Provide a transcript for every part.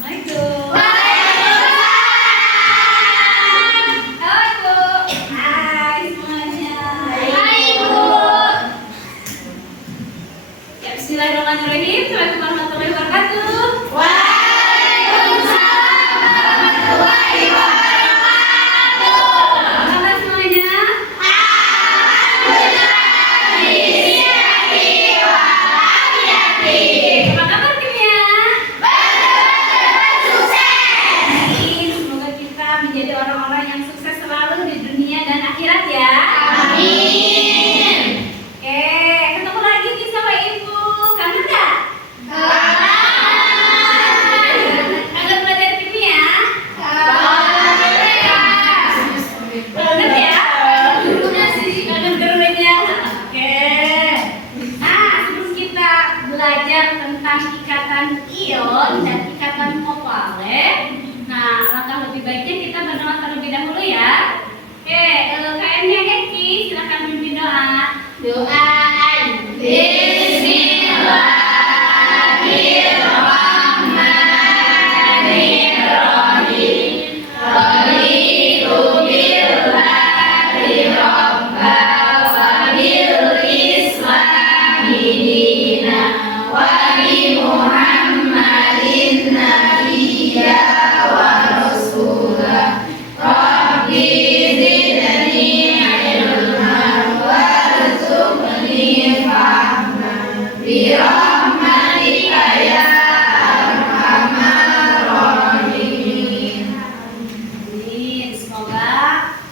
Assalamualaikum. Halo Bu. Hai semuanya. Hai Bu. Ya, bismillahirrahmanirrahim. Assalamualaikum warahmatullahi wabarakatuh. Waalaikumsalam warahmatullahi wabarakatuh. Apa kabar semuanya? Apa kabar kimia? Semoga kita menjadi orang-orang yang sukses selalu di dunia dan akhirat ya. Oke, ketemu lagi nih sama Ibu. Kangen nggak? Kangen belajar kimia? Kangen ya? Kangen gurunya? Oke. Nah, sebelum kita belajar tentang ikatan ion dan ikatan kovalent, nah langkah lebih baiknya kita berdoa terlebih dahulu ya. Oke, KM-nya Eki, silakan pimpin doa. Doaan. Bismillahirrahmanirrahim. Raditu billahi robba wa bil islami dina wa bi Muhammadin nabiyya wa rasulah. Rabbi zidni ilman warzuqni fahman bi rahmatika ya arhamar rahimin. Amin. Semoga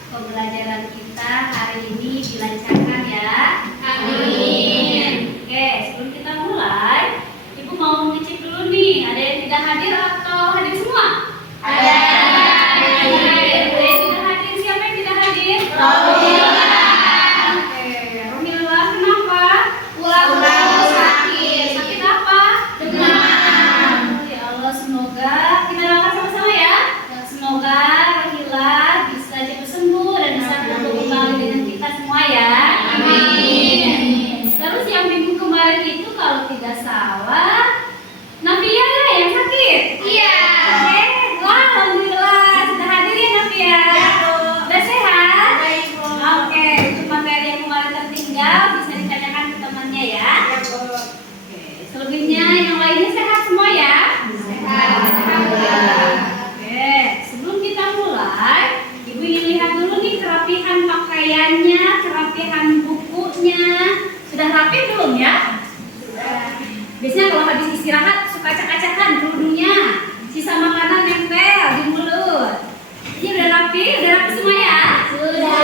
pembelajaran kita hari ini dilancarkan ya. Amin. Oke, sebelum kita mulai, Ibu mau ngecek dulu nih, ada yang tidak hadir atau hadir semua? Ada yang Ada yang tidak hadir, siapa yang tidak hadir? Romilah. Oke, Romila kenapa? Pulang sakit. Sakit apa? Demam. Ya Allah, semoga kita doakan sama-sama ya. Semoga Romila bisa cepat sembuh dan bisa bertemu kembali dengan kita semua ya. Amin. Terus yang minggu kemarin itu kalau tidak salah, Nabia yang sakit. Iya. Oke, wah alhamdulillah sudah hadir ya Nabia. Udah sehat? Oke, untuk materi yang kemarin tertinggal bisa ditanyakan ke temannya ya. Oke, selebihnya yang lainnya sehat semua ya. Oke, sebelum kita mulai, Ibu ingin lihat dulu nih kerapihan pakaiannya, kerapihan bukunya. Sudah rapi belum ya? Biasanya kalau habis istirahat suka acak-acakan kerudungnya, sisa makanan nempel di mulut. Ini udah rapi semua ya? Sudah.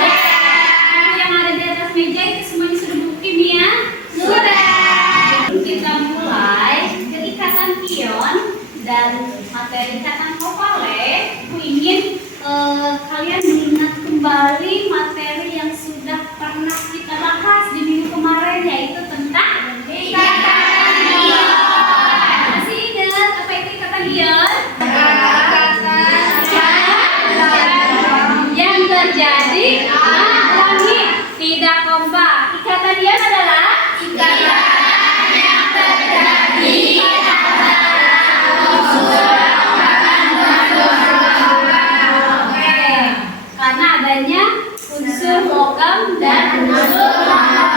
Yang ada di atas meja itu semuanya sudah buku kimia? Sudah. Kita mulai ke ikatan ion dan materi ikatan kovalent. Aku ingin kalian mengingat kembali materi yang sudah pernah kita bahas di minggu kemarin, yaitu tentang Ikatan ion. Masih ingat apa itu ikatan ion? Yang terjadi langit tidak kompak. Ikatan ion adalah Ikatan yang terjadi Oke, karena adanya unsur logam dan unsur logam.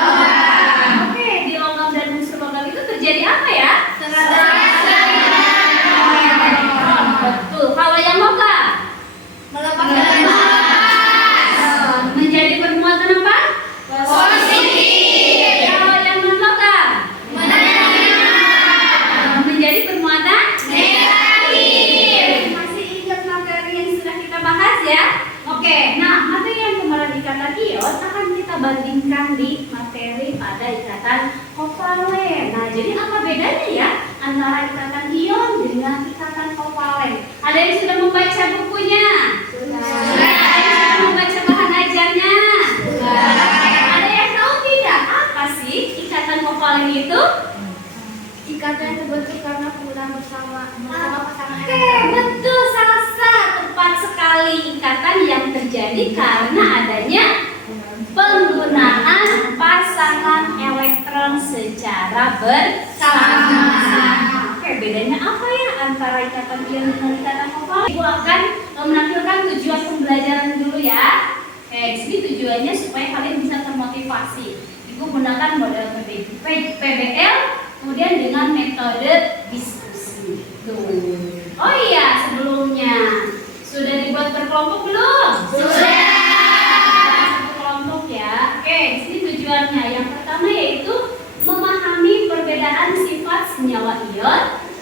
Oke, di logam dan unsur logam itu terjadi apa ya? Betul. Kalau yang logam menjadi bermuatan apa? positif. Kalau yang non logam menjadi bermuatan Negatif. Masih ingat materi yang sudah kita bahas ya? Oke, nah materi yang kemarin ikatan ion akan kita bandingkan di materi pada ikatan kovalent. Nah, jadi apa bedanya ya antara ikatan ion dengan ikatan kovalent? Ada yang sudah membaca bukunya? Ada yang sudah membaca bahan ajarnya? Ada yang tahu tidak apa sih ikatan kovalent itu? Ikatan yang terbentuk karena penggunaan bersama pasangan Oke, betul, tepat sekali. Ikatan yang terjadi karena adanya penggunaan pasangan elektron secara bersama. Oke, bedanya apa ya antara ikatan ion dengan ikatan kovalen? Ibu akan menampilkan tujuan pembelajaran dulu ya. Di sini tujuannya supaya kalian bisa termotivasi. Ibu gunakan model PBL, kemudian dengan metode diskusi. Tuh. Oh iya, sebelumnya sudah dibuat berkelompok belum? Sudah. Berkelompok ya. Oke, di sini tujuannya yang pertama yaitu memahami perbedaan sifat senyawa ion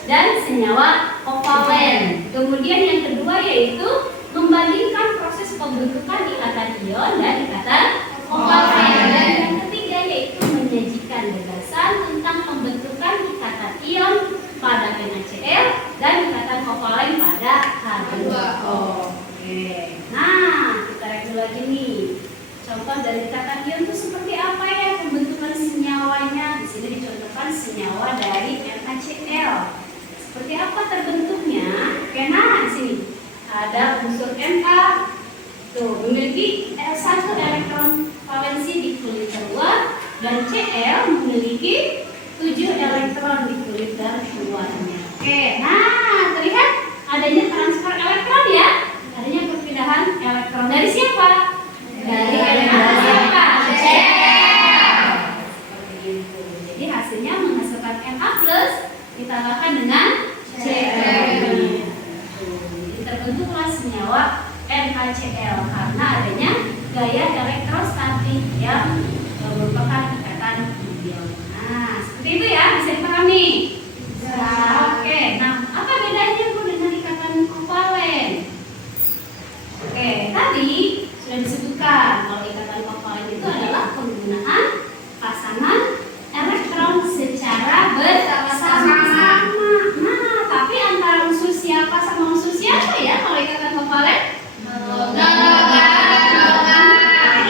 dan senyawa kovalen. Kemudian yang kedua yaitu membandingkan proses pembentukan ikatan ion dan ikatan kovalen. Dan yang ketiga yaitu menyajikan gagasan tentang pembentukan ikatan ion pada NaCl dan ikatan kovalen pada H2O. Oke. Nah, kita review lagi nih. Contoh dari ikatan ion itu seperti apa ya pembentukan senyawanya? Di sini dicontohkan senyawa dari NaCl. Seperti apa terbentuknya? Oke, nah di sini ada unsur Na. Tuh, memiliki 1 elektron valensi di kulit terluar dan Cl memiliki 7 elektron di kulit terluarnya. Oke, nah terlihat adanya transfer elektron ya. Adanya perpindahan elektron dari siapa? Dari elektron siapa? Cl. Seperti itu. Jadi hasilnya menghasilkan Na plus ditambahkan dengan Cl. Jadi terbentuklah senyawa NaCl karena adanya gaya elektrostatik yang merupakan ikatan ion. Nah, seperti itu ya, bisa dipahami? Bisa. Oke, nah apa bedanya Bu dengan ikatan kovalen? Oke, tadi sudah disebutkan kalau ikatan kovalen itu adalah penggunaan pasangan elektron secara bersama-sama. Nah, tapi antara unsur siapa sama unsur siapa ya kalau ikatan kovalen? Nah,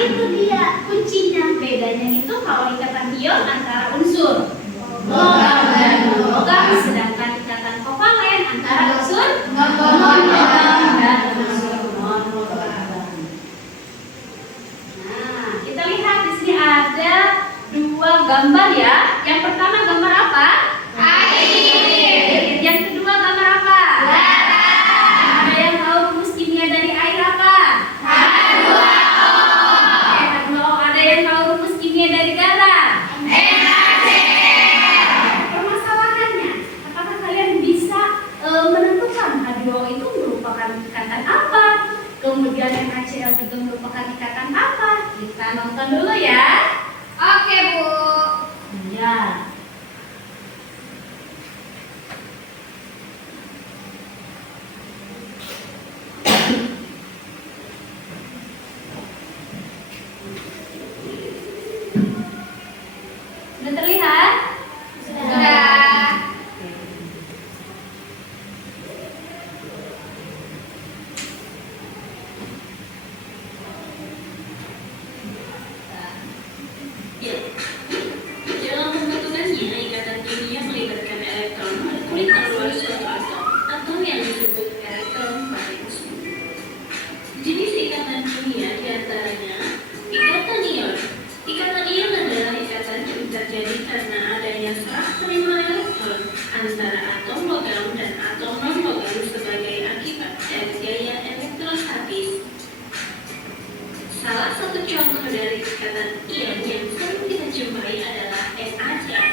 itu dia kuncinya. Bedanya itu kalau ikatan ion antara unsur logam dan non-logam, sedangkan ikatan kovalen antara unsur non-logam dan unsur non-logam. Nah, kita lihat di sini ada 2 gambar ya. Yang pertama gambar apa? Air. Yang kedua gambar apa? Ada yang tahu rumus kimia dari air apa? H2O. H2O. Ada yang tahu rumus kimia dari garam? Permasalahannya, apakah kalian bisa menentukan H2O itu merupakan ikatan apa? Kemudian NaCl juga merupakan ikatan apa? Kita nonton dulu ya. Oke, Bu. Ya. Sudah terlihat? Sudah. Dalam pembentukannya, ikatan kimia melibatkan elektron pada kulit terluar suatu atom atau yang disebut elektron valensi. Jenis ikatan kimia diantaranya ikatan ion. Ikatan ion adalah ikatan yang terjadi karena adanya serah terima elektron antara atom logam dan atom non-logam sebagai akibat dari gaya elektrostatis. Salah satu contoh dari ikatan ion yang sering kita jumpai adalah NaCl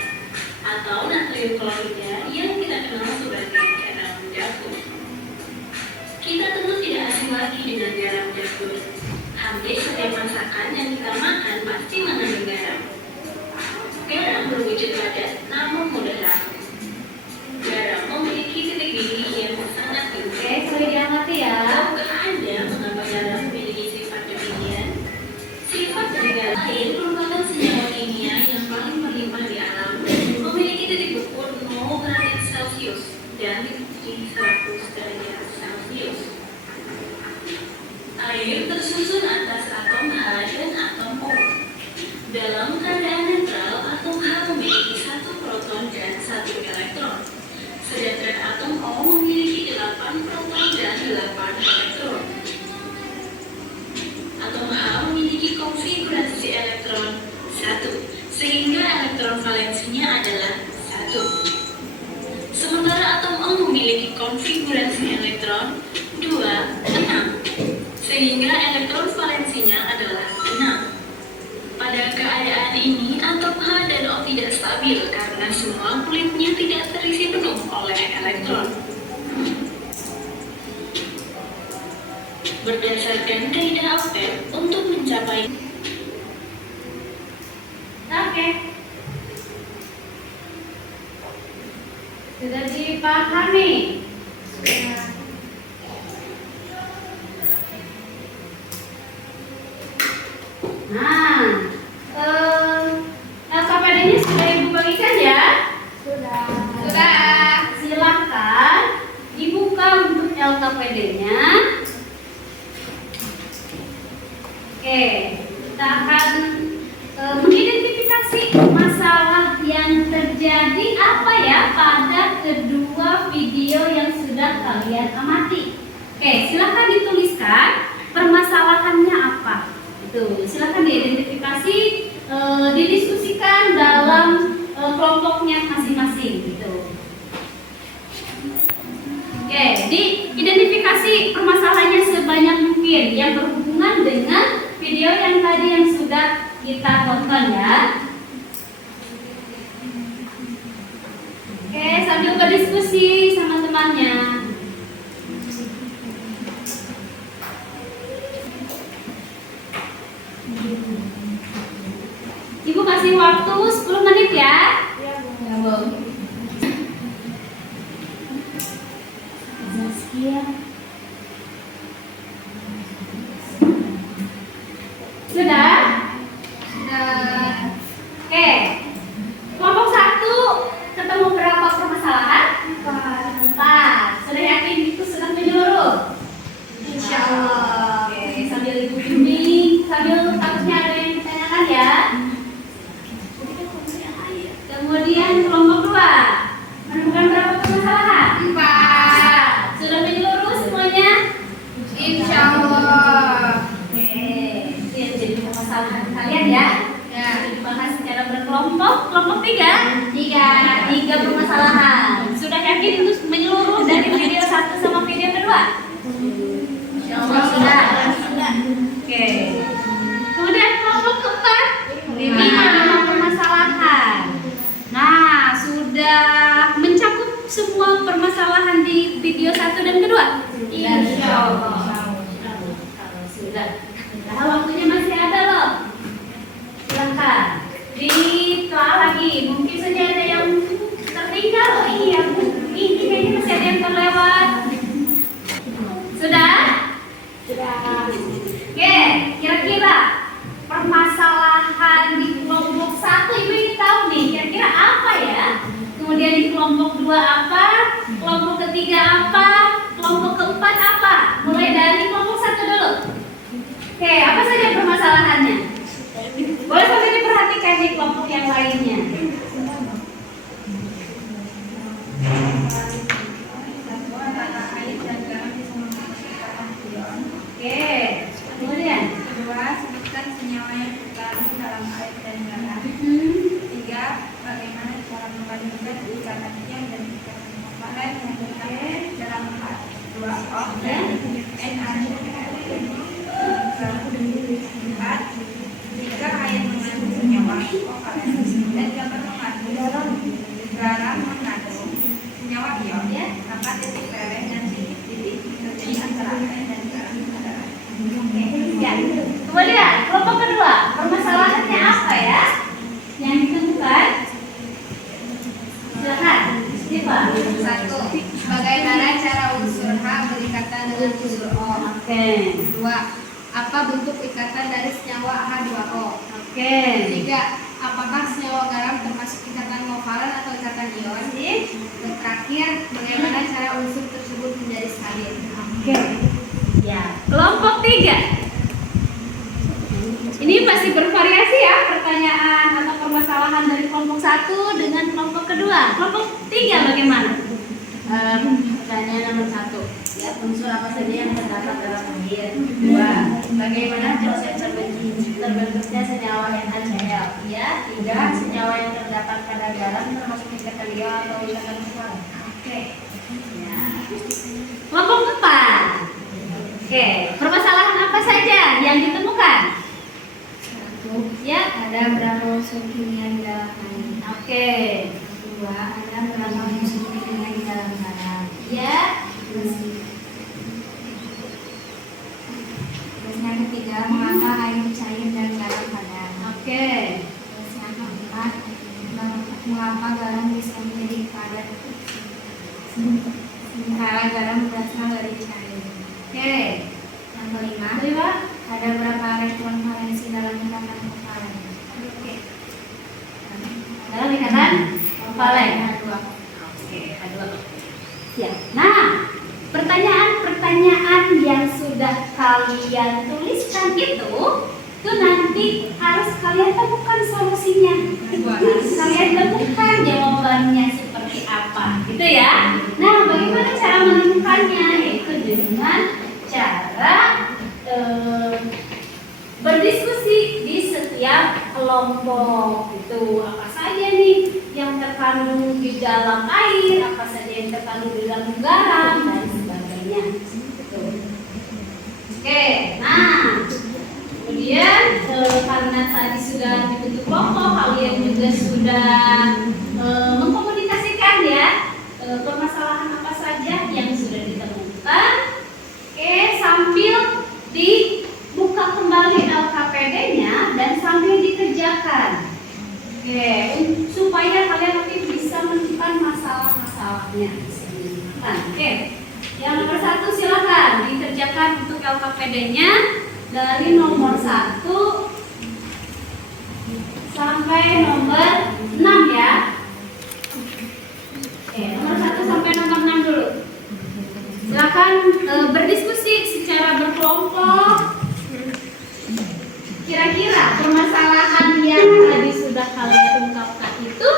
atau natrium klorida yang kita kenal sebagai garam dapur. Kita tentu tidak asing lagi dengan garam dapur. Hampir setiap masakan yang kita makan pasti mengandung garam. Garam berwujud padat namun mudah rapuh. Garam memiliki titik didih yang sangat tinggi. Oke, boleh diamati ya. Tahukah Anda mengapa garam memiliki sifat demikian? Sifat dari garam air merupakan senyawa kimia yang paling berlimpah di alam, memiliki titik ukur 0 derajat Celcius dan titik didih 100 derajat Celcius. Air tersusun atas atom H dan atom O. Dalam keadaan netral, atom H memiliki 1 proton dan 1 elektron. Sedangkan sehingga elektron valensinya adalah 6. Pada keadaan ini, atom H dan O tidak stabil karena semua kulitnya tidak terisi penuh oleh elektron. Berdasarkan kaidah Austen, untuk mencapai Oke. Sudah dipahami? Nah, LKPD-nya sudah Ibu bagikan ya? Sudah. Sudah. Silahkan dibuka untuk LKPD-nya. Oke, kita akan mengidentifikasi masalah yang terjadi apa ya pada kedua video yang sudah kalian amati. Oke, silahkan dituliskan permasalahannya apa. Itu silahkan diidentifikasi, didiskusikan dalam kelompoknya masing-masing gitu. Oke, diidentifikasi permasalahannya sebanyak mungkin yang berhubungan dengan video yang tadi yang sudah kita tonton ya. Oke, sambil berdiskusi sama temannya. Ibu kasih waktu 10 menit ya. Iya, Bu. Ya, Bu. Zaskia. Sudah? Sudah. Oke. Kelompok 1 ketemu berapa permasalahan? 4. Sudah yakin itu sudah menyeluruh? Insya Allah. Oke, sambil Ibu bimbing, sambil takutnya ada yang ditanyakan ya. Kemudian kelompok 2 menemukan berapa permasalahan? 4. Sudah menyeluruh semuanya? Insya Allah. Oke, itu yang jadi permasalahan kalian ya. Ya. Dibahas secara berkelompok. Kelompok 3? 3 permasalahan. Sudah yakin itu menyeluruh dari video 1 sama video kedua? Insya Allah sudah. Oke. Kemudian kelompok keempat 5 permasalahan. Nah, sudah mencakup semua permasalahan di video 1 dan kedua? Insya Allah. Kalau sudah, nah, waktunya masih ada loh. Silahkan ditelaah lagi. Mungkin saja ada yang tertinggal. Oh iya, ini kayaknya masih ada yang terlewat. Sudah? Sudah. Oke, kira-kira permasalahan di kelompok 1 Ibu ingin tahu nih, kira-kira apa ya? Kemudian di kelompok 2 apa? Kelompok ketiga apa? Kelompok keempat apa? Mulai dari kelompok 1 dulu. Oke, apa saja permasalahannya? Boleh sampai diperhatikan di kelompok yang lainnya. Oke, kemudian Kedua, sebutkan senyawa yang terkandung dalam air dan garam. 3. Bagaimana cara membandingkan ikatannya dan ikatan komponen yang terkandung dalam H2O dan NaCl. 4. Jika air mengandung senyawa kovalensi dan garam mengandung senyawa ion, maka titik leleh dan titik terjadi antara air dan garam adalah. ya. Kemudian kelompok kedua, permasalahannya apa ya? Yang ditemukan? Silakan. Siapa? 1. Bagaimana cara unsur H berikatan dengan unsur O? Oke. 2. Apa bentuk ikatan dari senyawa H2O? Oke. 3. Apakah senyawa garam termasuk ikatan kovalen atau ikatan ion? Dan terakhir, bagaimana cara unsur tersebut menjadi stabil? Oke. Ya, kelompok 3. Ini masih bervariasi ya pertanyaan atau permasalahan dari kelompok 1 dengan kelompok kedua. Kelompok 3 bagaimana? Pertanyaan nomor 1. Ya, unsur apa saja yang terdapat dalam air? 2. Bagaimana proses terbentuknya senyawa NaCl? Ya. 3. Senyawa yang terdapat pada garam termasuk ikatan ion atau ikatan kovalen? Oke. Ya. Kelompok 4. Oke, permasalahan apa saja yang ditemukan? Ya, Ada berapa unsur kimia di dalam air? oke. Dua, ada berapa unsur kimia di dalam garam? Ya, Terus yang ketiga, mengapa air cair dan garam padat? oke. Terus yang keempat, mengapa garam bisa menjadi padat sementara garam berasal dari cair? Oke. Yang kelima, Kelima. ada berapa elektron valensi dalam ikatan kovalen? Oke. Dalam ikatan kovalen. Ada dua. Oke, ada. Ya. Nah, pertanyaan-pertanyaan yang sudah kalian tuliskan itu nanti harus kalian temukan solusinya. Harus kalian temukan jawabannya seperti apa, gitu ya. Nah, bagaimana cara menemukannya? Yaitu dengan cara berdiskusi di setiap kelompok. Itu apa saja nih yang terkandung di dalam air, apa saja yang terkandung di dalam garam dan sebagainya. Oke, nah kemudian karena tadi sudah dibentuk kelompok, kalian juga sudah mengkomunikasikan ya permasalahan apa saja yang sudah ditemukan. Oke, sambil dibuka kembali LKPD-nya dan sambil dikerjakan. Oke, supaya kalian nanti bisa menemukan masalah-masalahnya. Oke, yang nomor 1 silakan dikerjakan untuk LKPD-nya dari nomor 1 sampai nomor 6 ya. Oke, nomor 1 sampai nomor 6 dulu. Silakan berdiskusi secara berkelompok. Kira-kira permasalahan yang tadi sudah kalian ungkapkan itu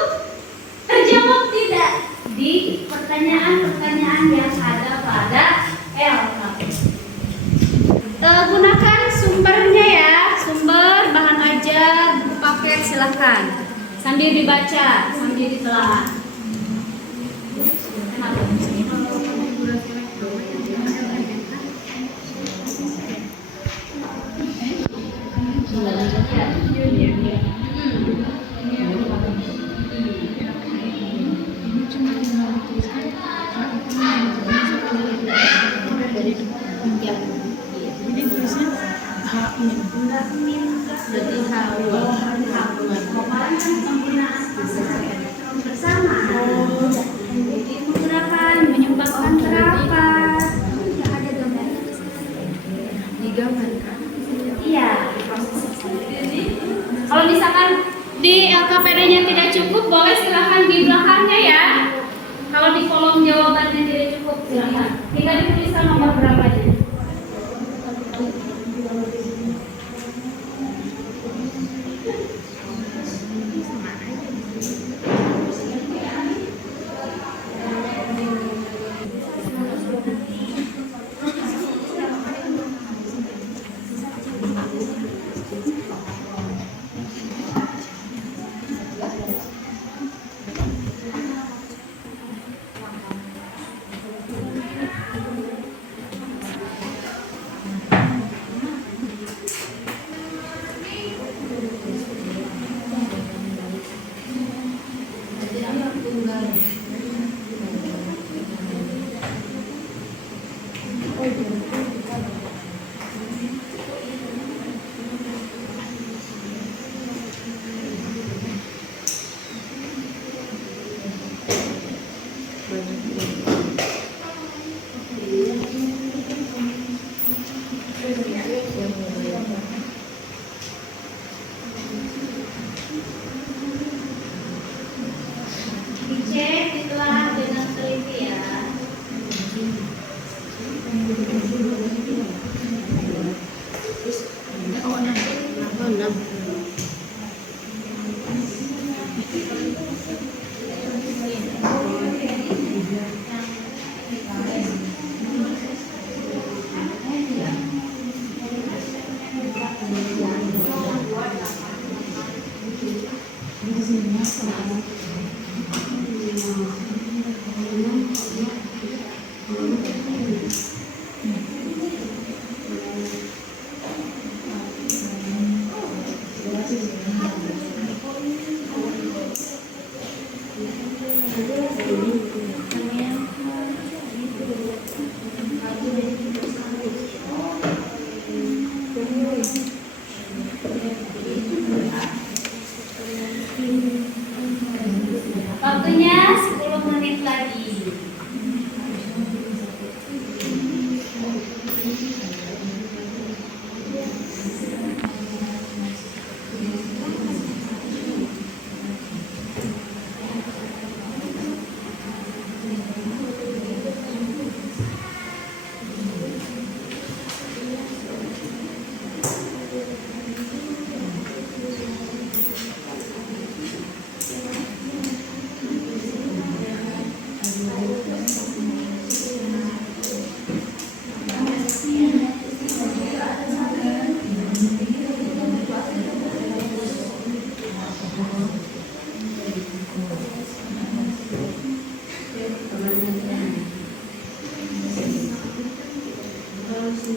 terjawab tidak di pertanyaan-pertanyaan yang ada pada LKPD. Gunakan sumbernya ya, sumber bahan ajar, buku paket silakan. Sambil dibaca, sambil ditelaah. Bersama. Jadi menggunakan menyumbangkan berapa? Ada gambarnya. Digambarkan. Iya, kalau misalkan di LKPD-nya tidak cukup, boleh silahkan di belakangnya ya. Kalau di kolom jawabannya tidak cukup, silahkan. Tinggal dituliskan nomor berapanya. Dicek, ditelaah dengan teliti ya. Oke.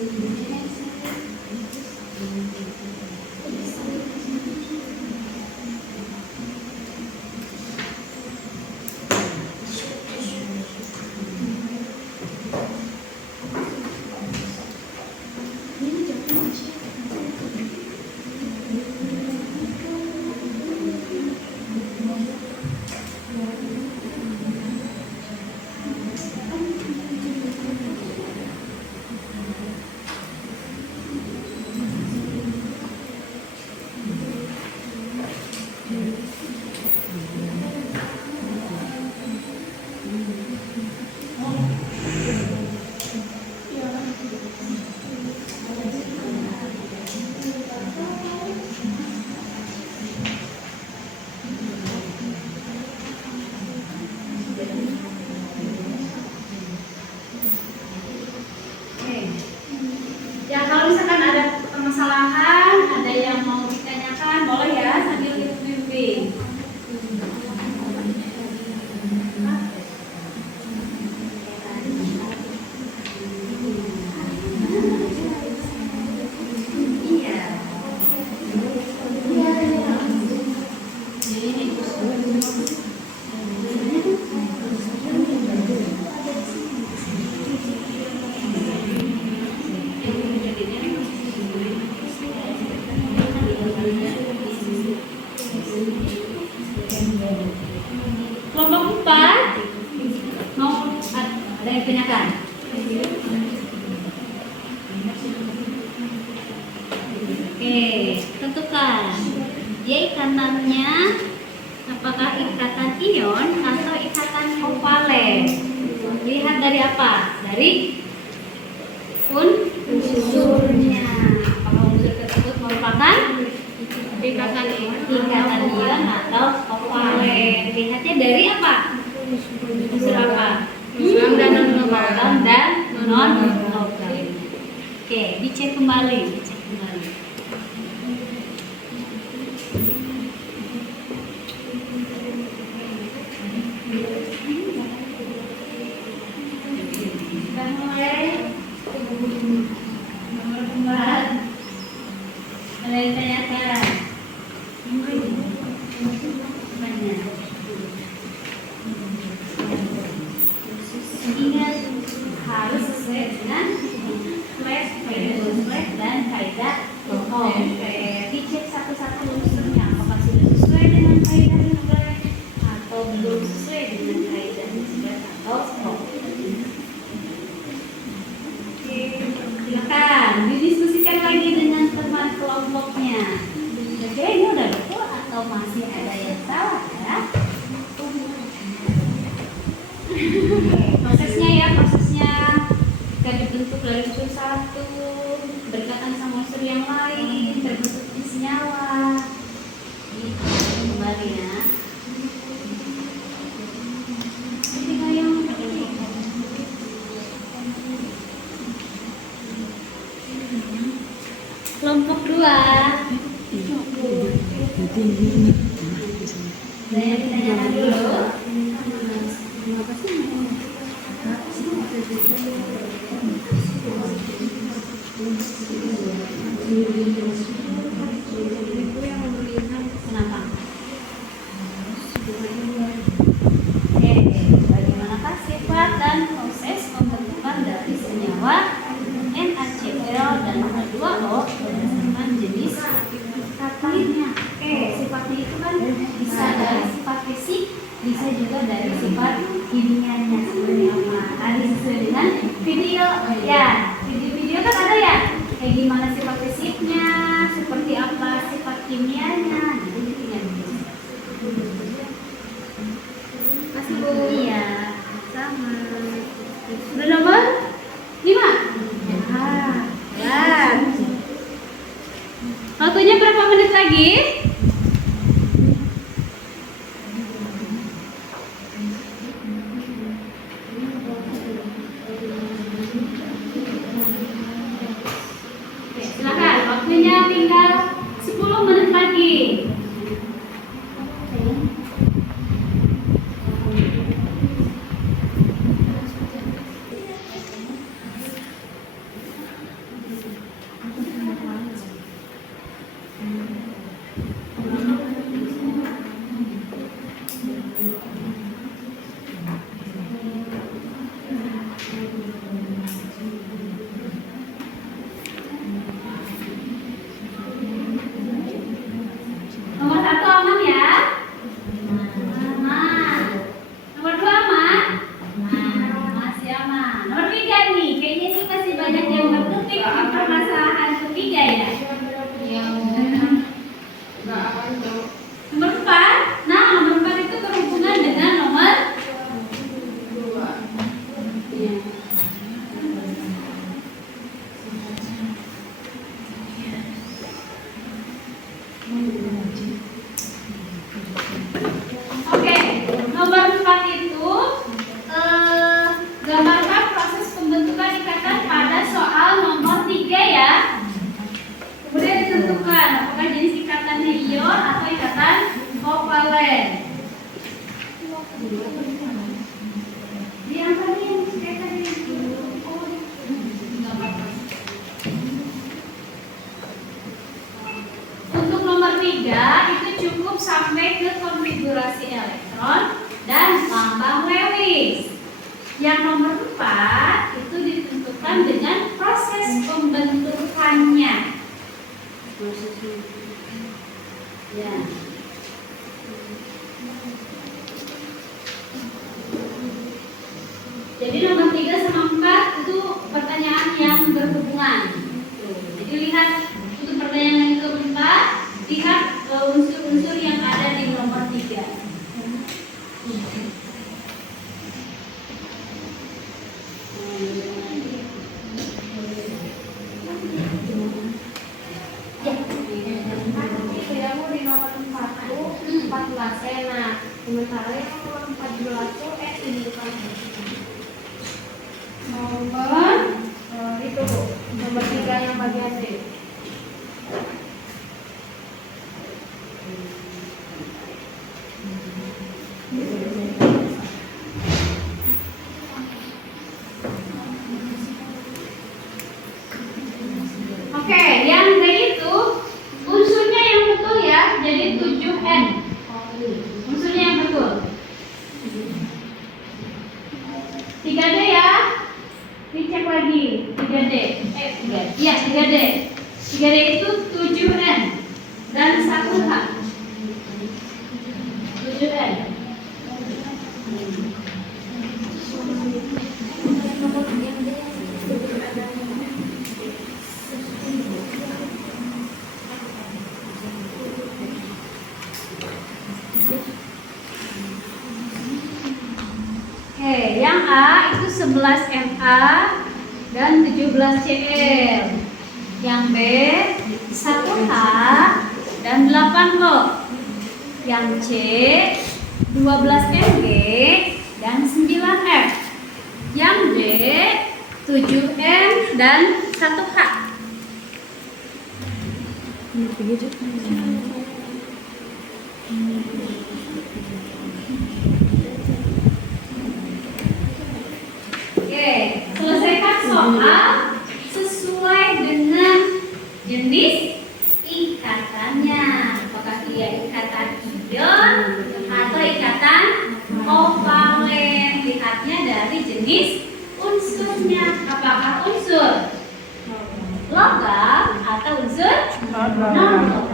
Ya kalau misalkan ada permasalahan, ada yang mau ditanyakan, boleh ya sambil bimbing. Iya. Kelompok 4 mau ada yang tanyakan? Oke, tentukan dia ikatannya apakah ikatan ion atau ikatan kovalen. Lihat dari apa? Dari unsurnya. Apakah unsur tersebut merupakan ikatan ion atau kovalen? Lihatnya dari apa? Unsur apa? Logam dan non logam. Oke, dicek kembali. Sudah mulai. Nomor 4. Ada yang tanyakan? Banyak. Ingat harus sesuai dengan flash, dan kaidah pokok. Dicek satu-satu unsurnya apakah sudah sesuai dengan kaidah flash atau belum sesuai dengan kaidah flash atau pokok. Oke, silakan didiskusikan lagi dengan teman kelompoknya. Kira-kira ini udah betul atau masih ada yang salah ya? Prosesnya jika dibentuk dari unsur satu berkaitan sama unsur yang lain terbentuknya senyawa. Gitu, kembali ya. Kelompok 2. Saya ditanyakan dulu. Kenapa? Oke, bagaimanakah sifat dan proses pembentukan dari senyawa NaCl dan H2O berdasarkan jenis katalinnya? Oke, sifatnya itu kan bisa dari sifat fisik, bisa juga dari sifat kimianya seperti apa. Tadi sesuai dengan video ya. Video kan ada ya. Kayak gimana sifat fisiknya, seperti apa sifat kimianya. Jadi tinggal kasih Bu. Iya, sama. Sudah nomor 5. Ya. Waktunya berapa menit lagi? Silakan, waktunya tinggal 10 menit lagi. permasalahan ketiga ya. Yang nggak aman tuh. Nomor 4. Nah, nomor 4 itu berhubungan dengan nomor 2. Iya. Oke, nomor 4 itu gambarkan proses pembentukan ikatan pada soal nomor 3 ya. Kemudian ditentukan apakah jenis ikatannya ion atau ikatan kovalen. Yang tadi yang kayak tadi. Untuk nomor 3 itu cukup sampai ke konfigurasi elektron dan lambang Lewis. Yang nomor 4 itu ditentukan dengan proses pembentukannya. Ya. Jadi nomor 3 sama 4 itu pertanyaan yang berhubungan. Jadi lihat untuk pertanyaan yang keempat, lihat unsur-unsur yang ada di nomor 3. Kamu di nomor 4 tuh 14 enak. Sementara yang nomor 14 tuh ini kan. Nomor itu nomor 3 yang bagian D. Oke, yang D itu unsurnya yang betul ya, jadi 7N. Unsurnya yang betul. 3D ya. Dicek lagi 3D. 3. Iya, 3D. 3D itu 7N dan 1H. 7N. Oke, yang A itu 11 MA dan 17 CL. Yang B 1H dan 8 O. Yang C 12 MG dan 9 F. Yang D 7M dan 1H. Oke, selesaikan soal sesuai dengan jenis ikatannya. Apakah dia ikatan ion atau ikatan kovalen? Lihatnya dari jenis unsurnya. Apakah unsur logam atau unsur non-logam?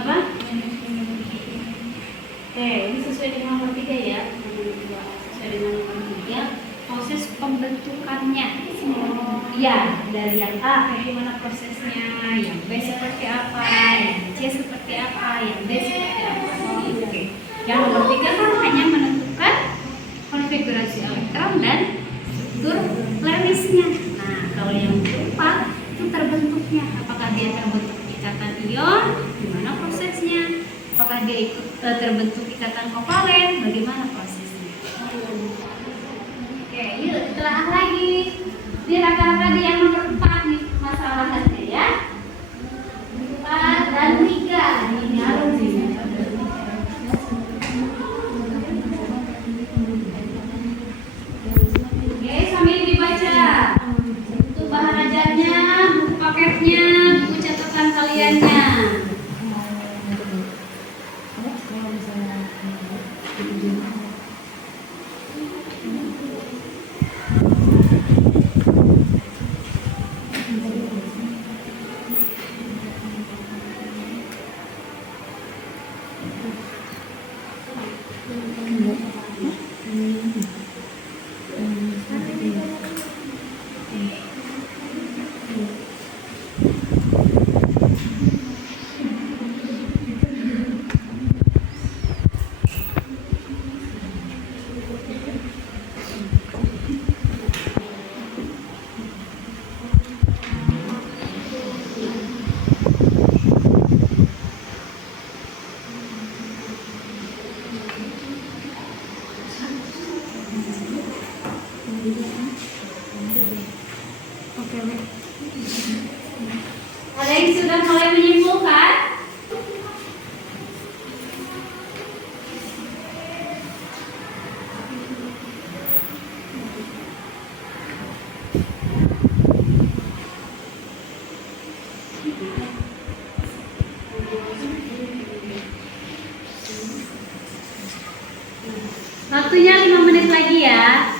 Apa? Ini sesuai dengan nomor 3 ya. Sesuai dengan nomor 3, proses pembentukannya. Ya, dari yang A kayak gimana prosesnya, yang B seperti apa, yang C seperti apa, yang D seperti apa. Oke. Yang nomor 3 kan hanya menentukan konfigurasi elektron dan struktur Lewisnya. Nah, kalau yang keempat itu terbentuknya. Apakah dia terbentuk ikatan ion? Gimana prosesnya? Apakah dia terbentuk ikatan kovalen? Bagaimana prosesnya? Oke, yuk telah lagi. Di rata-rata di yang nomor 4 nih masalahannya ya. 4 dan 3. Ini harus Oke, sambil dibaca. Untuk bahan ajarnya, buku paketnya, buku catatan kaliannya. Waktunya 5 menit lagi ya.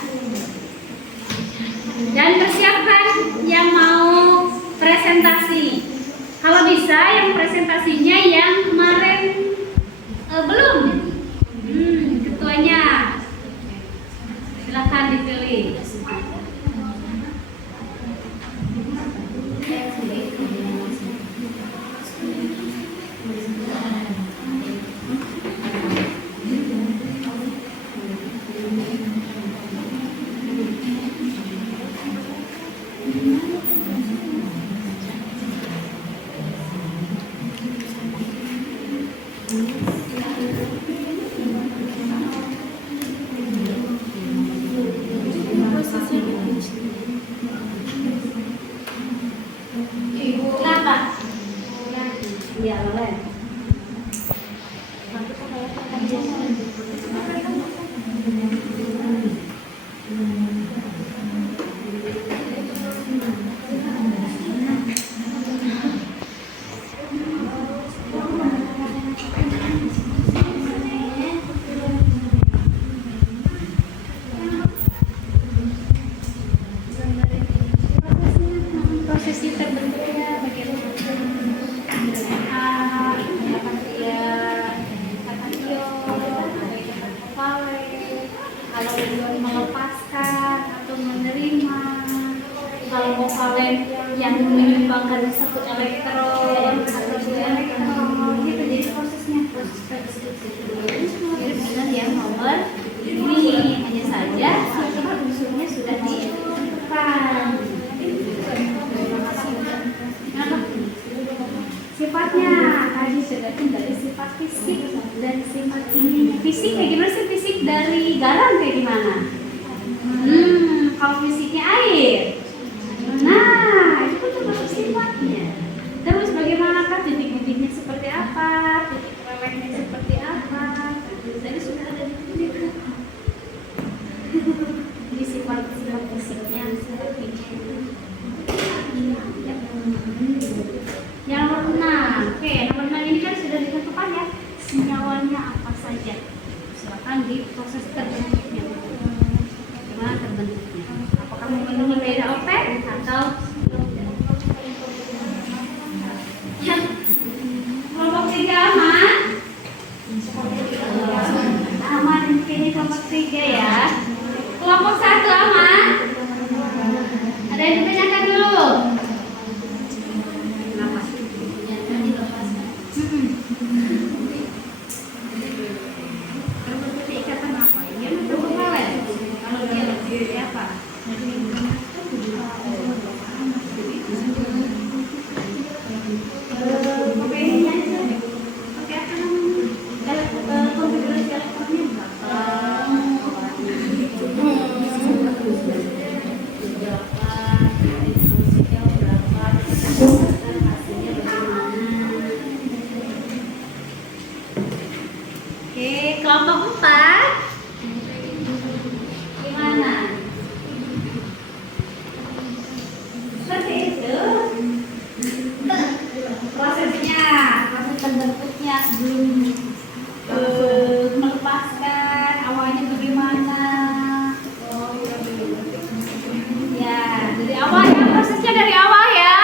Dan persiapkan yang mau presentasi. Kalau bisa yang presentasinya yang kemarin belum. Ketuanya. Silahkan dipilih. Kenapa? Iya, boleh. Prosesi terbentuknya bagaimana? Kalau melepaskan atau menerima, kalau kovalen yang menyumbangkan satu elektron atau dua elektron, gitu. Jadi prosesnya proses mirip dengan yang nomor ini, hanya saja setelah unsurnya sudah ditentukan. Sifatnya tadi sudah dari sifat fisik dan sifat ini. Fisik kayak gimana sih? Fisik dari garam kayak gimana? Kalau fisiknya air. Nah, itu kan termasuk sifatnya. Terus bagaimanakah titik-titiknya seperti apa? Titik melelehnya seperti apa? Tadi sudah ada ditunjukkan. Jadi sifat fisiknya seperti ini. Yang nomor 6. Oke, nomor 6 ini kan sudah ditentukan ya. Senyawanya apa saja. Silakan di proses terbentuknya. Bagaimana terbentuknya? Apakah memenuhi beda open atau kelompok 3 aman? Aman, ini kelompok 3 ya. Kelompok 1 aman? Ada yang ditanyakan dulu? Oke, kelompok 4 gimana? Seperti itu prosesnya, proses terbentuknya sebelum melepaskan, awalnya bagaimana? Ya, dari awal ya, prosesnya dari awal ya.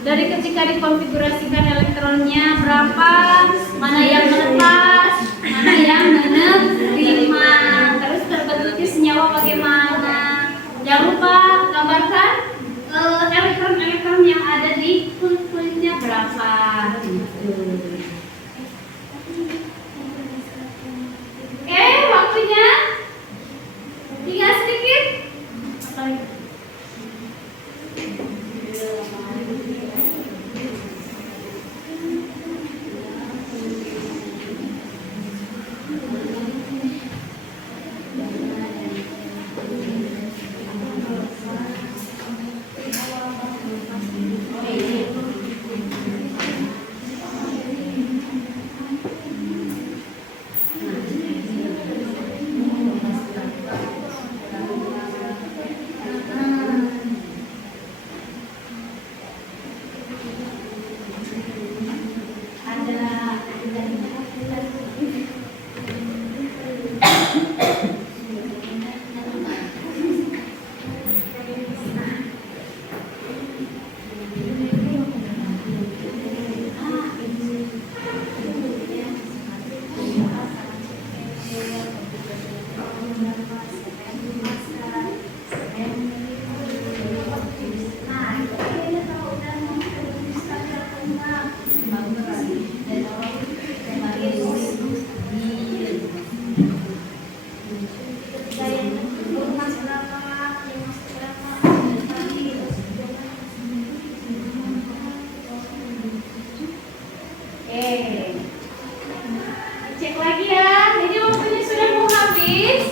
Dari ketika dikonfigurasikan elektronnya berapa, mana yang melepas, mana yang menerima, terus terbentuknya senyawa bagaimana. Jangan lupa gambarkan elektron-elektron yang ada di kulitnya berapa. Oke, waktunya tinggal sedikit. Cek lagi ya. Jadi waktunya sudah mau habis.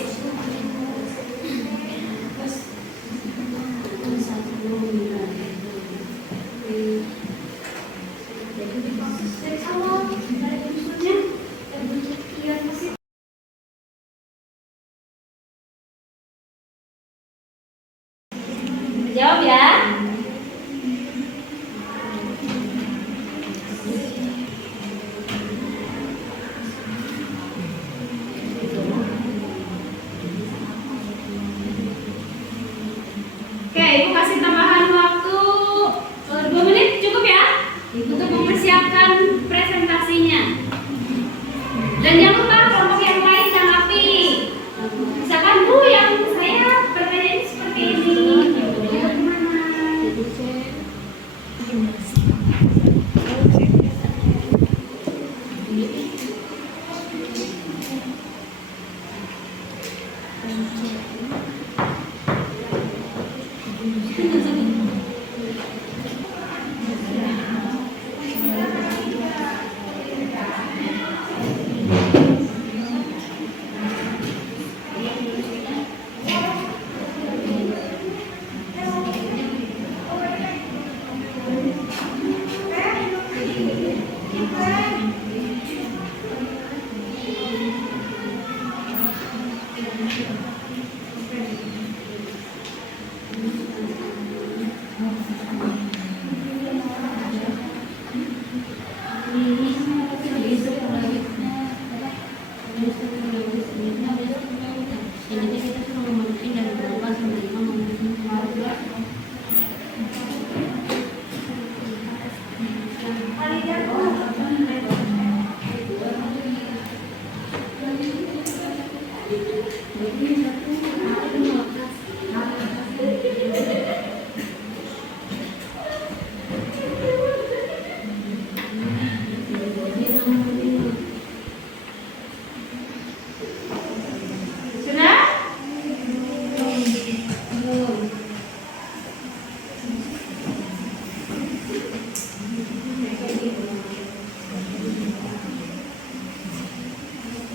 Jawab ya. Oke, Ibu kasih tambahan waktu 2 menit cukup ya untuk mempersiapkan presentasinya. Dan jangan lupa kelompok yang lain tanggapi. Misalkan Bu, yang saya pertanyaan seperti ini. Sudah?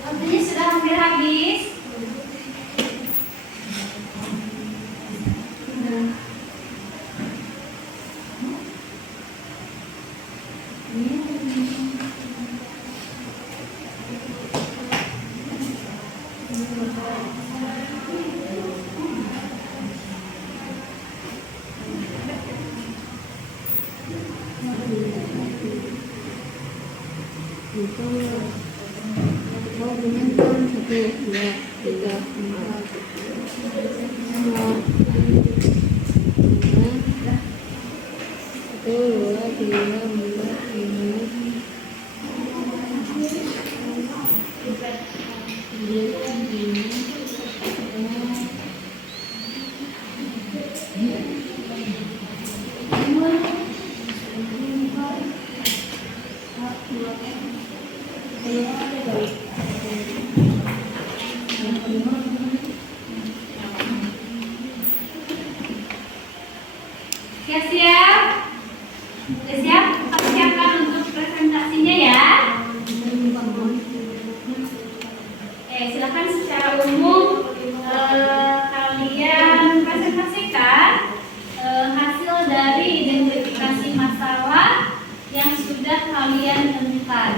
Waktunya sudah hampir habis. Oke, siap? Oke, siap? Kita siapkan untuk presentasinya ya. Oke, silakan secara umum kalian presentasikan hasil dari identifikasi masalah yang sudah kalian temukan.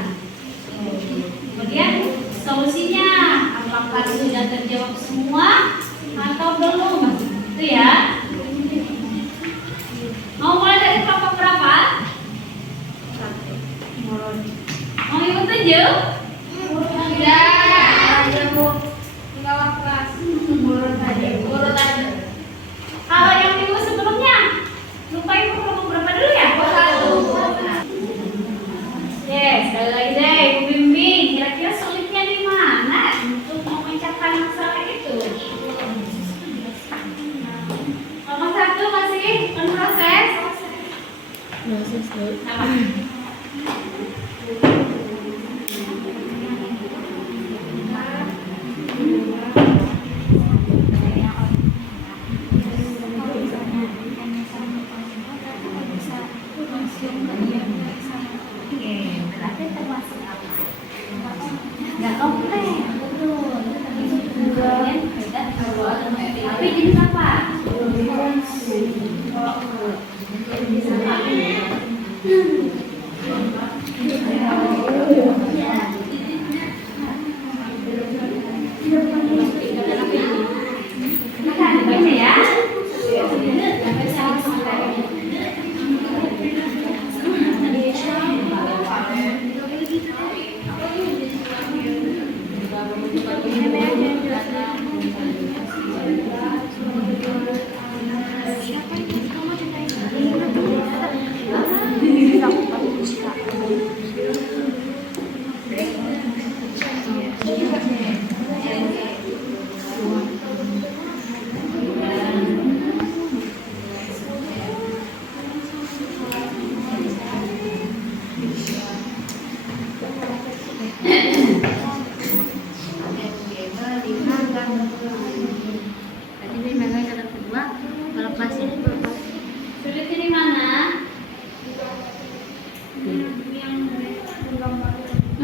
Kemudian solusinya, apakah sudah terjawab semua atau belum? Itu ya. Mau mulai dari kelompok berapa? Mau ikut 7? Ya, aja Bu. Tinggal kelas. Urut aja. Kalau yang minggu sebelumnya, lupa ikut kelompok berapa dulu ya? 1. Yes, sekali lagi deh, Ibu Bimbing. Kira-kira sulitnya di mana untuk memecahkan masalah itu? Kelompok 1 masih proses. Apa?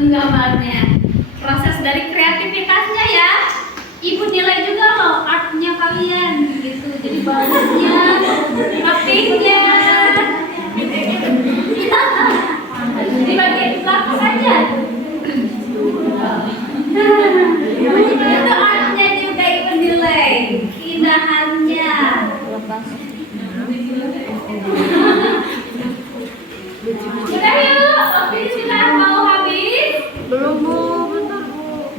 menggambarnya. Proses dari kreativitasnya ya. Ibu nilai juga loh artnya kalian gitu. Jadi bagusnya, rapihnya. Di bagian belakang saja. Itu artnya juga ibu nilai. Keindahannya. Sudah yuk, waktunya sudah mau habis. Belum Bu, bentar Bu.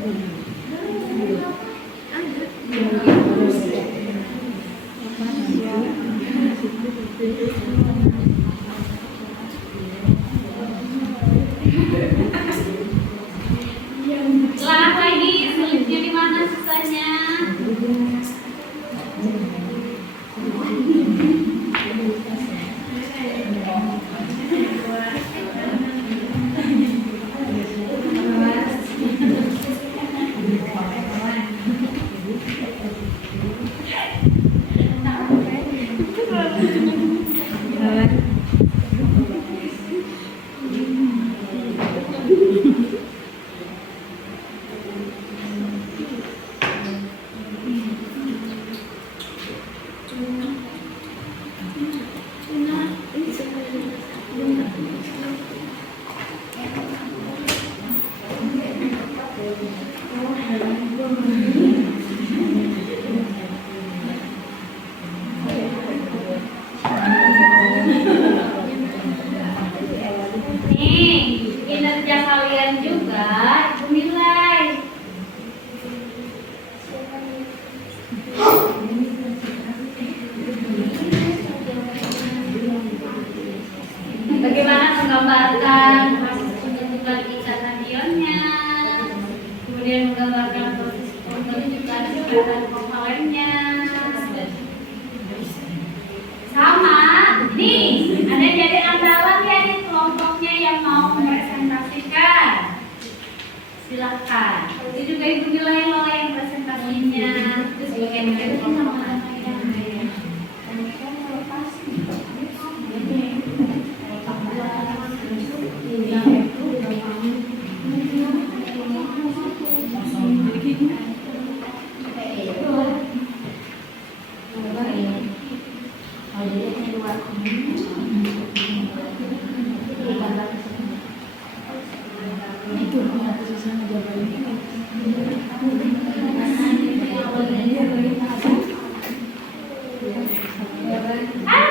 Selamat pagi, sulitnya di mana susahnya? Nih, kinerja kalian juga ibu nilai. Bagaimana menggambarkan proses pembentukan ikatan ionnya, kemudian menggambarkan proses pembentukan ikatan kovalennya. Sama, nih ada jadi andalan ya nih kelompoknya yang mau mempresentasikan. Silakan. Ini juga ibu nilai loh yang presentasinya. Terus bagian itu sama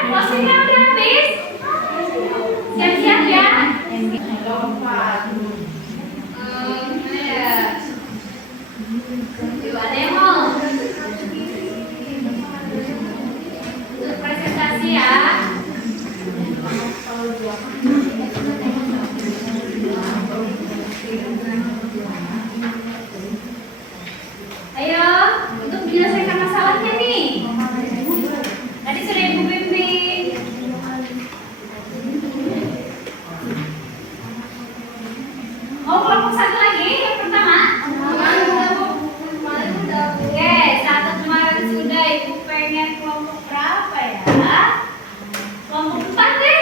closingnya udah habis. Siap-siap ya. Yuk, ada yang mau untuk presentasi ya. Ayo, untuk menyelesaikan masalahnya nih. Tadi sudah ibu bimbing. Mau kelompok satu lagi yang pertama? Oke, satu kemarin sudah. Ibu pengen kelompok berapa ya? Kelompok 4 deh.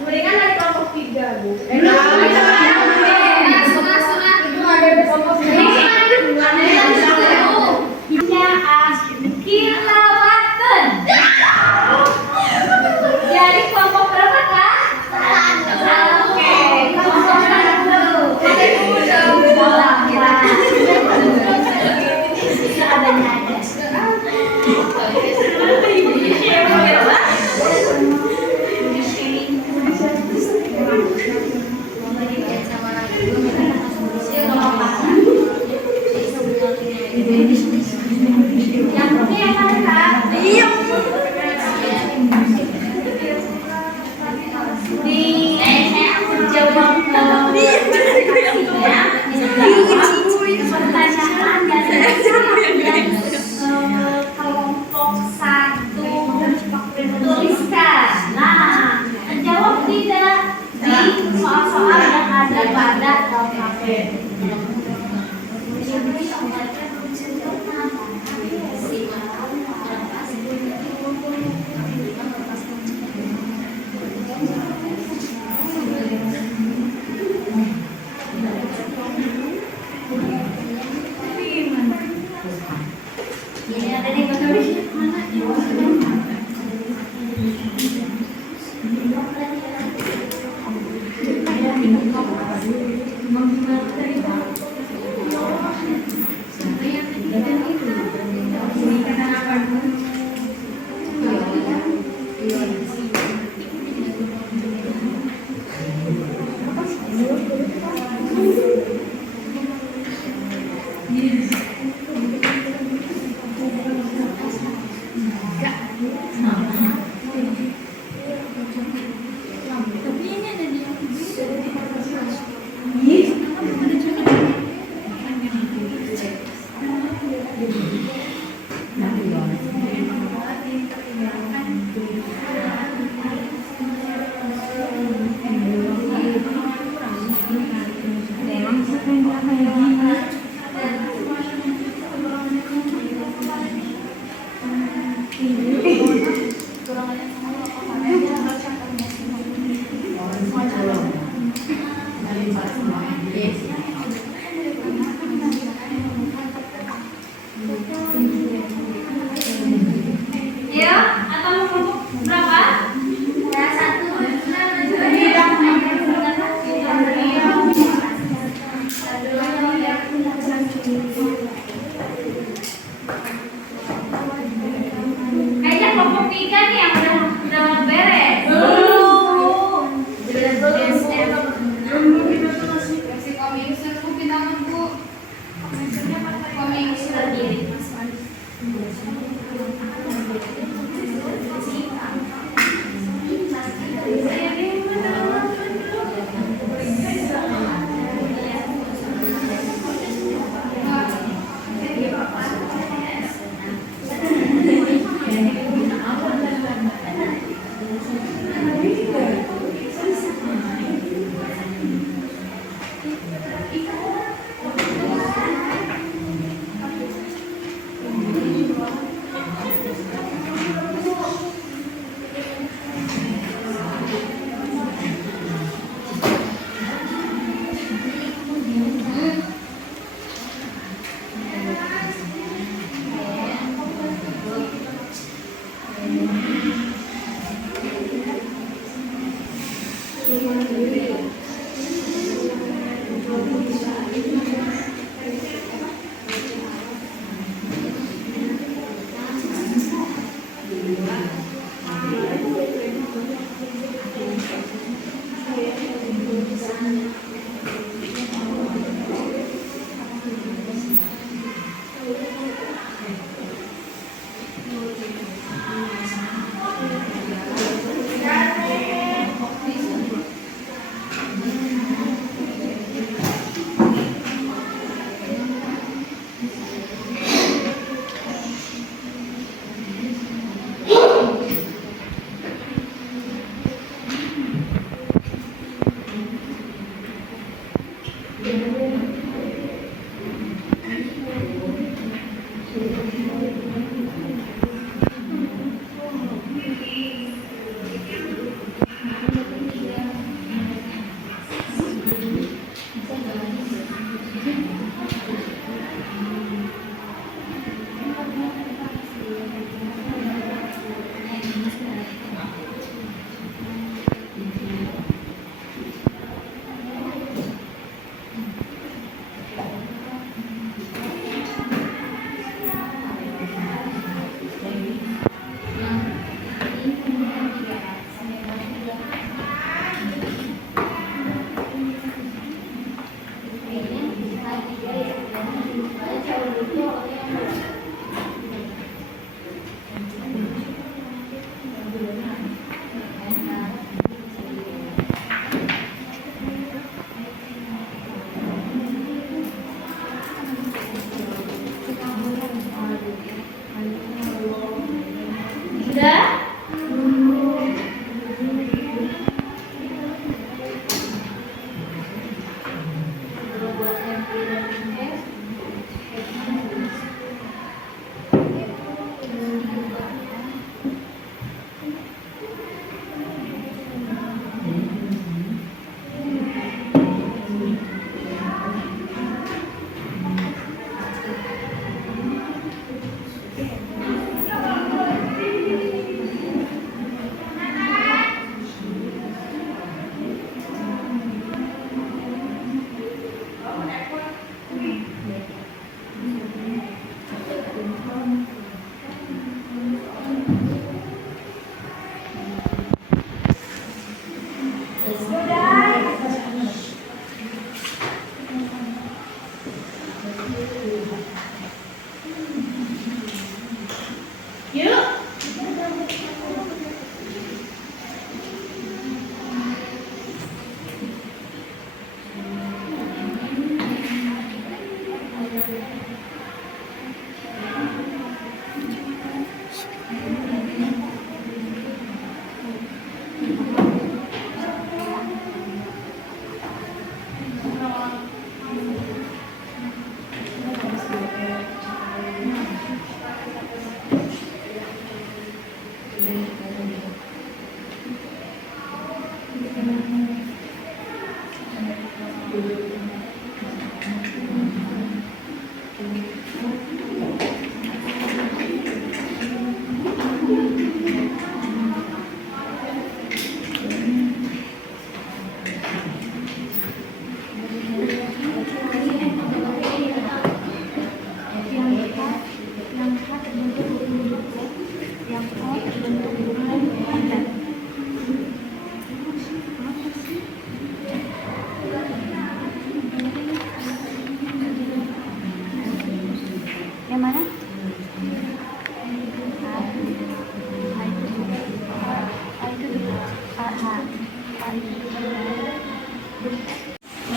Kemudian dari kelompok 3 Bu. Jadi kelompok berapa kak?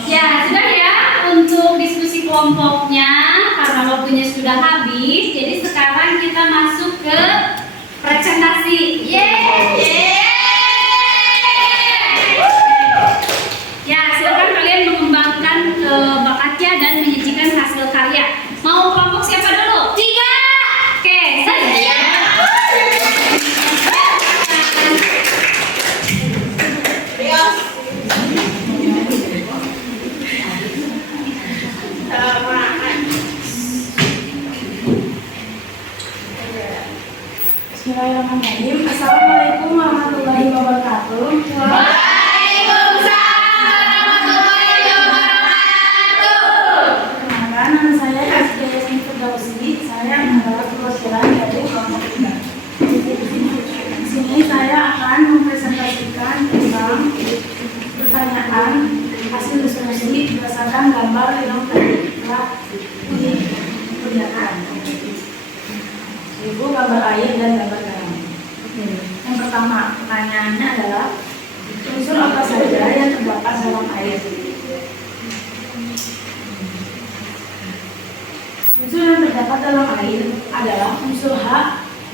Ya, sudah ya untuk diskusi kelompoknya karena waktunya sudah habis. Jadi sekarang kita masuk ke presentasi. Yeay! Ya, silakan kalian mengembangkan bakatnya dan menyajikan hasil karya. Mau kelompok siapa dulu? 3. Oke, saya. Bismillahirrahmanirrahim. Assalamualaikum warahmatullahi wabarakatuh. Waalaikumsalam. Berdasarkan gambar yang telah diperlihatkan. Ibu gambar air dan gambar garam. Yang pertama, pertanyaannya adalah unsur apa saja yang terdapat dalam air? Unsur yang terdapat dalam air adalah unsur H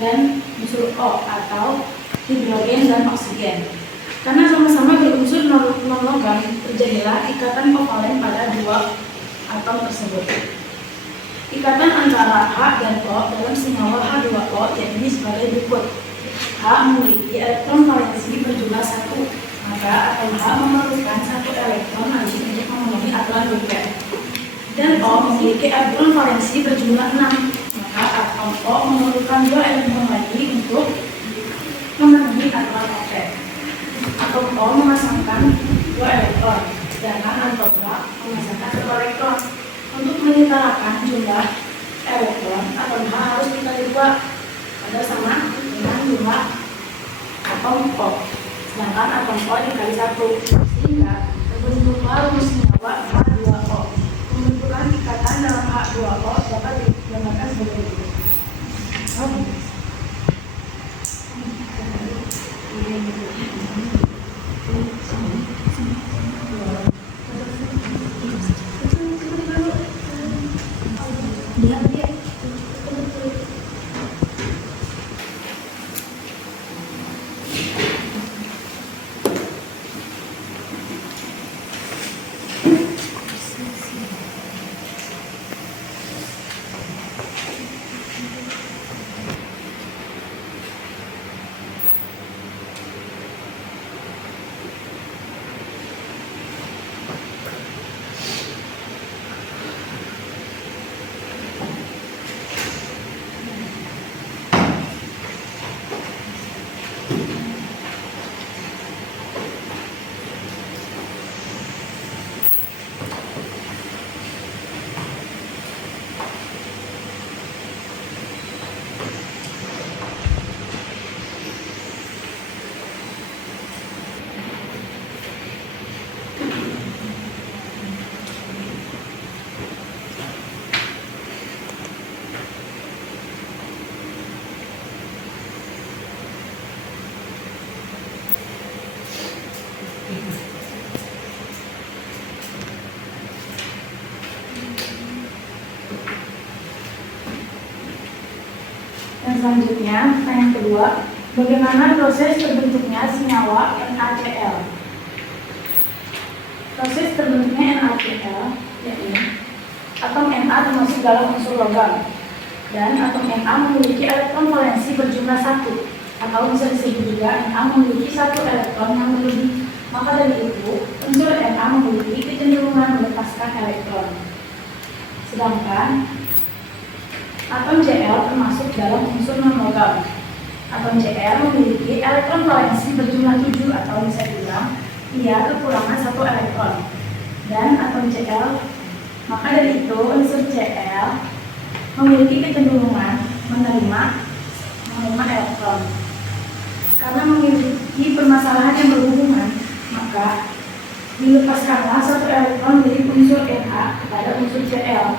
dan unsur O atau hidrogen dan oksigen. Karena sama-sama berunsur non-logam, terjadilah ikatan kovalen pada dua atom tersebut. Ikatan antara H dan O dalam senyawa H2O yakni sebagai berikut. H memiliki elektron valensi berjumlah 1, maka atom H memerlukan 1 elektron lagi untuk memenuhi aturan Lorentz. Dan O memiliki elektron valensi berjumlah 6, maka atom O memerlukan 2 elektron lagi untuk memenuhi aturan Lorentz. Atom O memasangkan 2 elektron, sedangkan atom H memasangkan 1 elektron. Untuk menyetarakan jumlah elektron, atom H harus dikali 2 pada sama dengan jumlah atom O, sedangkan atom O dikali 1, sehingga terbentuklah rumus senyawa H2O. Pembentukan ikatan dalam H2O dapat digambarkan sebagai berikut. Dan selanjutnya, pertanyaan kedua, bagaimana proses terbentuknya senyawa NaCl? Proses terbentuknya NaCl yakni atom Na termasuk dalam unsur logam, dan atom Na memiliki elektron valensi berjumlah 1, atau bisa disebut juga Na memiliki 1 elektron yang berlebih. Maka dari itu, unsur Na memiliki kecenderungan melepaskan elektron. Sedangkan atom Cl termasuk dalam unsur non-logam. Atom Cl memiliki elektron valensi berjumlah 7, atau bisa dibilang ia kekurangan 1 elektron. Dan atom Cl, maka dari itu unsur Cl memiliki kecenderungan menerima elektron. Karena memiliki permasalahan yang berhubungan, maka dilepaskanlah 1 elektron dari unsur Na kepada unsur Cl.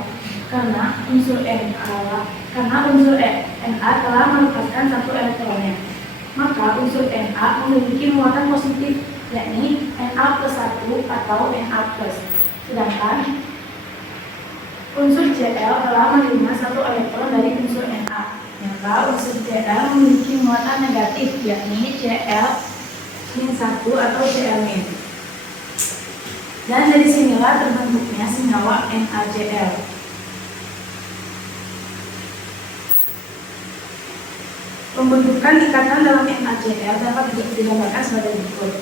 Karena unsur Na telah melepaskan 1 elektronnya, maka unsur Na memiliki muatan positif, yakni Na+1 atau Na+. Sedangkan unsur Cl telah menerima 1 elektron dari unsur Na, maka unsur Cl memiliki muatan negatif, yakni Cl-1 atau Cl-. Dan dari sinilah terbentuknya senyawa NaCl. Pembentukan ikatan dalam NaCl dapat digambarkan sebagai berikut.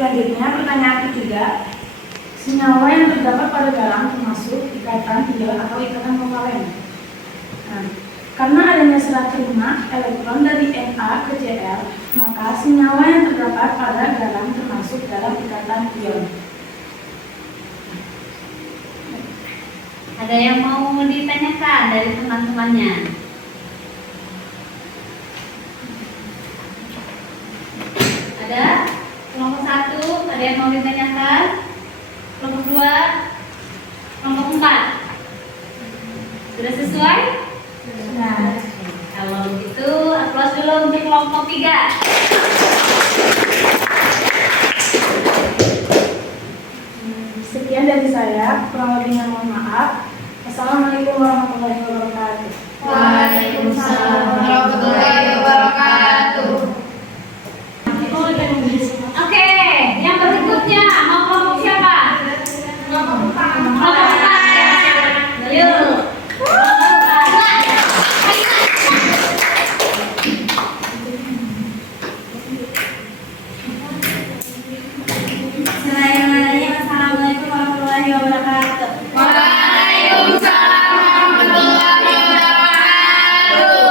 Selanjutnya pertanyaan ketiga, senyawa yang terdapat pada garam termasuk ikatan ion atau ikatan kovalen. Nah, karena adanya serah terima elektron dari Na ke Cl, maka senyawa yang terdapat pada garam termasuk dalam ikatan ion. Ada yang mau ditanyakan dari teman-temannya? Ada? Kelompok 1, ada yang mau ditanyakan? Kelompok 2, kelompok 4. Sudah sesuai? Nah, Kalau begitu, aplaus dulu untuk kelompok 3. sekian dari saya, kurang lebihnya mohon maaf. Assalamualaikum warahmatullahi wabarakatuh. Waalaikumsalam warahmatullahi wabarakatuh. Oke, yang berikutnya mau kelompok siapa? Kelompok 4. Yuk. Assalamualaikum warahmatullahi wabarakatuh. Waalaikumsalam warahmatullahi wabarakatuh.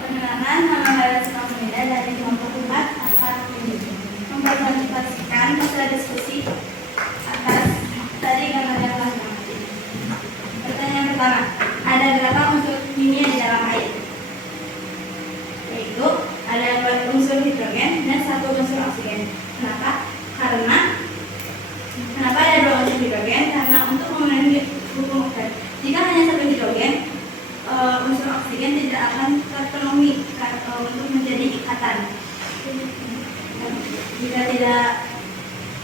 Perkenalkan, nama saya Sukamida dari kelompok 4 akan mempresentasikan hasil diskusi atas tadi gambar yang telah diamati. Pertanyaan pertama, ada berapa unsur kimia di dalam air? Yaitu ada 4 unsur hidrogen dan 1 unsur oksigen. Kenapa ada 2 unsur hidrogen? Karena untuk memenuhi hukum Ohm, jika hanya 1 hidrogen, unsur oksigen tidak akan terpenuhi untuk menjadi ikatan. Jika tidak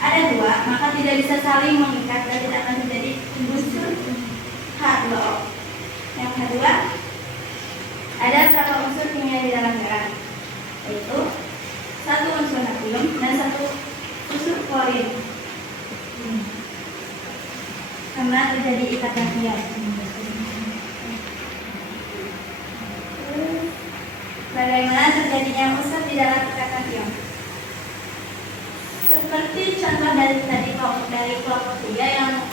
ada 2, maka tidak bisa saling mengikat dan tidak akan menjadi unsur H2O. Yang kedua, ada berapa unsur kimia di dalam garam? Yaitu 1 unsur natrium dan 1 unsur klorin. Karena terjadi ikatan ion. Bagaimana terjadinya unsur di dalam ikatan ion? Seperti contoh dari kelompok 3 yang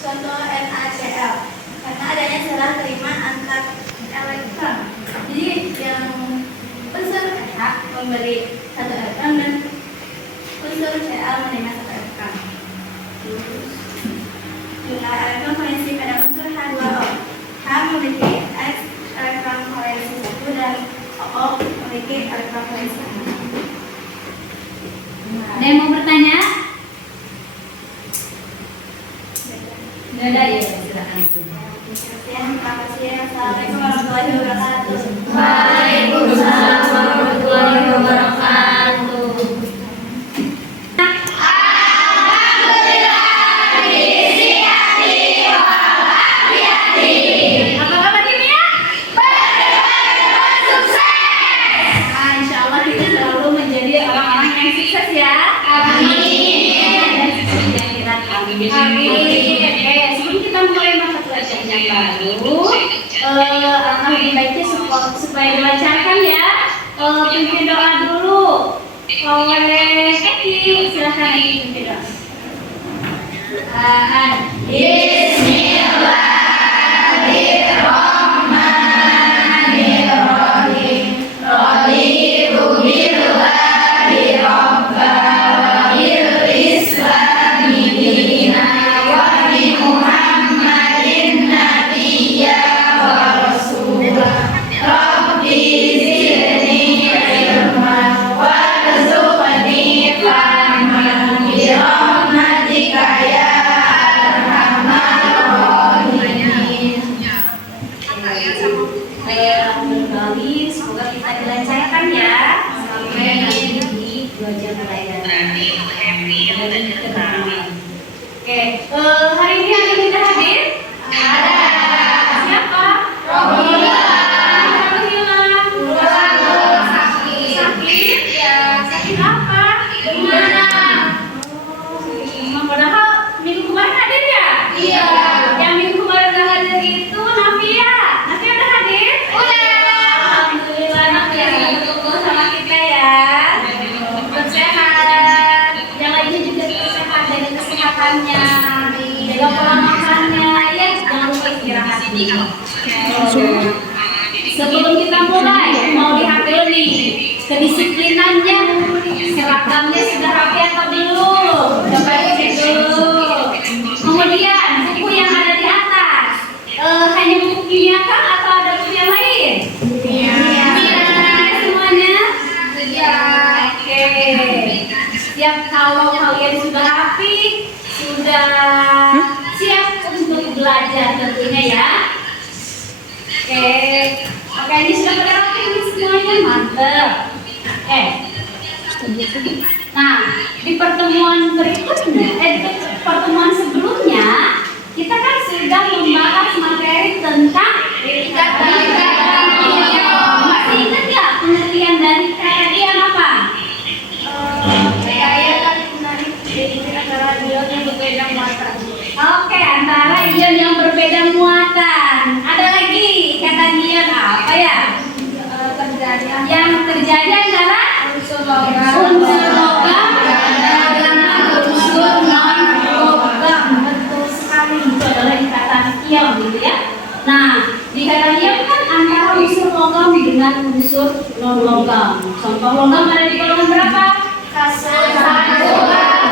contoh NaCl, karena adanya serah terima antar elektron. Jadi yang unsur NH memberi 1 elektron dan unsur Cl menerima 1 elektron. Jumlah elektron valensi pada unsur H2O. H memiliki elektron valensi 1 dan O memiliki elektron valensi 6. Ada yang mau bertanya? Tidak ada ya, silakan. Terima kasih. Assalamualaikum warahmatullahi wabarakatuh. Waalaikumsalam warahmatullahi wabarakatuh. Apa kabar kimia? Ah, insya Allah kita selalu menjadi orang-orang yang sukses ya. Amin. Oke, sebelum kita mulai mata pelajaran yang baru, alangkah lebih baiknya supaya dilancarkan ya. Pimpin doa dulu oleh Eki. Silahkan Eki pimpin doa. makannya, jaga pola makannya, ya jangan lupa istirahat. Sebelum kita mulai, mau lihat dulu nih kedisiplinannya, seragamnya sudah rapi atau belum? Coba cek dulu. Kemudian buku yang ada di atas, hanya buku kimia kah atau ada buku yang lain? Kimia. Semuanya? Iya. Oke. Siap kalau kalian sudah rapi, sudah siap untuk belajar tentunya ya. Oke, ini sudah pada rapi nih semuanya, mantap. Nah, di pertemuan berikutnya, pertemuan sebelumnya, kita kan sudah membahas materi tentang ikatan ion. Masih ingat nggak pengertian dari kata ion apa? Saya tadi menarik definisi antara ion yang berbeda muatan. Oke, antara ion yang berbeda muatan. Ada lagi kata ion apa ya? Yang terjadi antara unsur logam dengan unsur non logam. Betul sekali, itu adalah ikatan ion gitu ya. Nah, di kata ion kan antara unsur logam dengan unsur non logam. Contoh logam ada di golongan berapa? Satu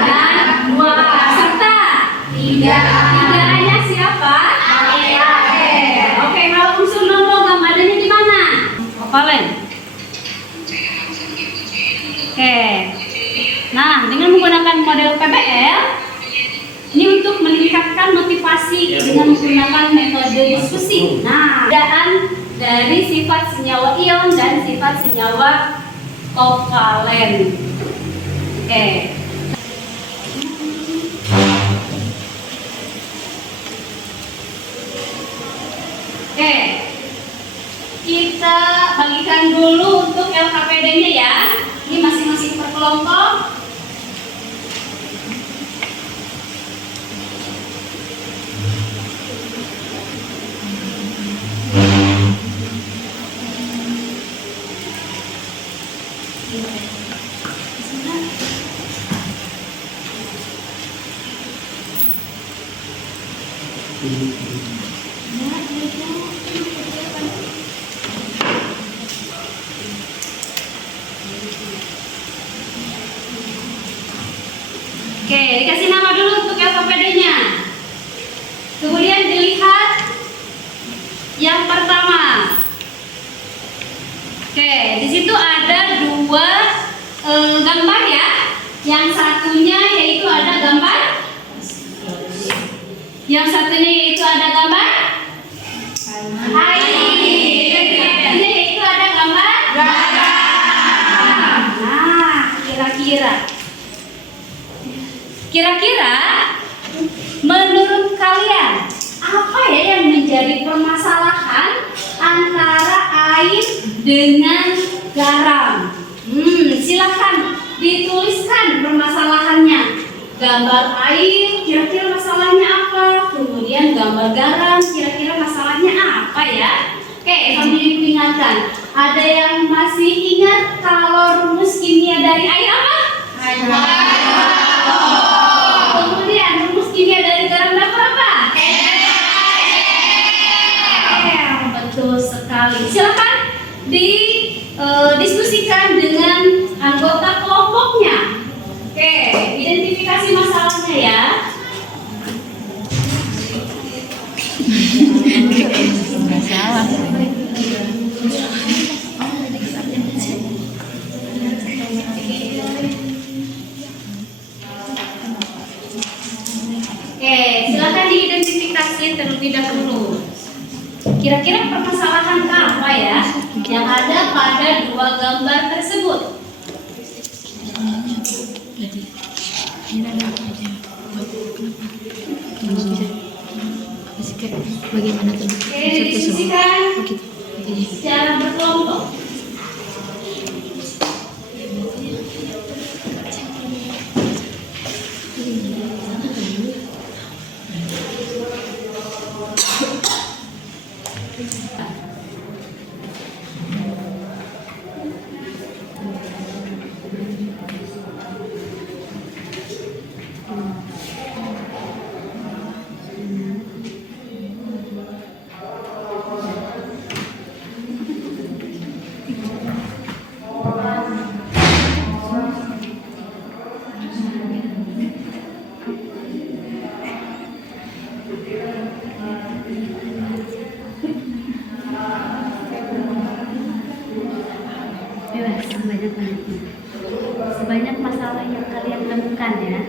dan dua serta tiganya siapa? Oke, kalau unsur non logam adanya di mana? Opalen. Oke. Nah, dengan menggunakan model PBL, ini untuk meningkatkan motivasi dengan menggunakan metode diskusi. Nah, perbedaan dari sifat senyawa ion dan sifat senyawa kovalen. Oke. Oke. Kita bagikan dulu untuk LKPD-nya ya. Ini masing-masing per kelompok. Oke, dikasih nama dulu untuk LKPD-nya. Kemudian dilihat yang pertama. Oke, di situ ada dua gambar ya. Yang satunya yaitu ada gambar. Yang satunya yaitu ada gambar air. Yang satunya yaitu ada gambar garam. Nah, Kira-kira menurut kalian apa ya yang menjadi permasalahan antara air dengan garam? Silakan dituliskan permasalahannya. Gambar air kira-kira masalahnya apa? Kemudian gambar garam kira-kira masalahnya apa ya? Oke, sambil diingatkan. Ada yang masih ingat kalau rumus kimia dari air apa? Kemudian rumus kimia dari garam berapa? Betul sekali. Silakan didiskusikan dengan anggota kelompoknya. Oke, identifikasi masalahnya ya. Oke, silakan diidentifikasi terlebih dahulu. Kira-kira permasalahan apa ya yang ada pada dua gambar tersebut? Bagaimana tuh? Oke, didiskusikan secara berkelompok. Bebas, sebanyak-banyaknya. Sebanyak masalah yang kalian temukan ya.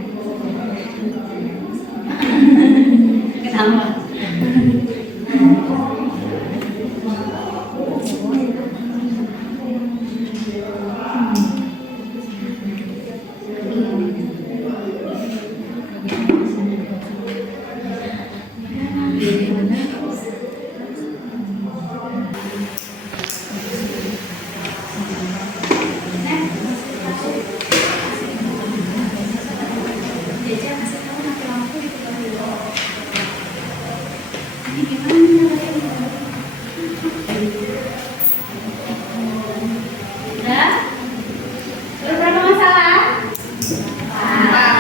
Kenapa? Udah? Berapa masalah?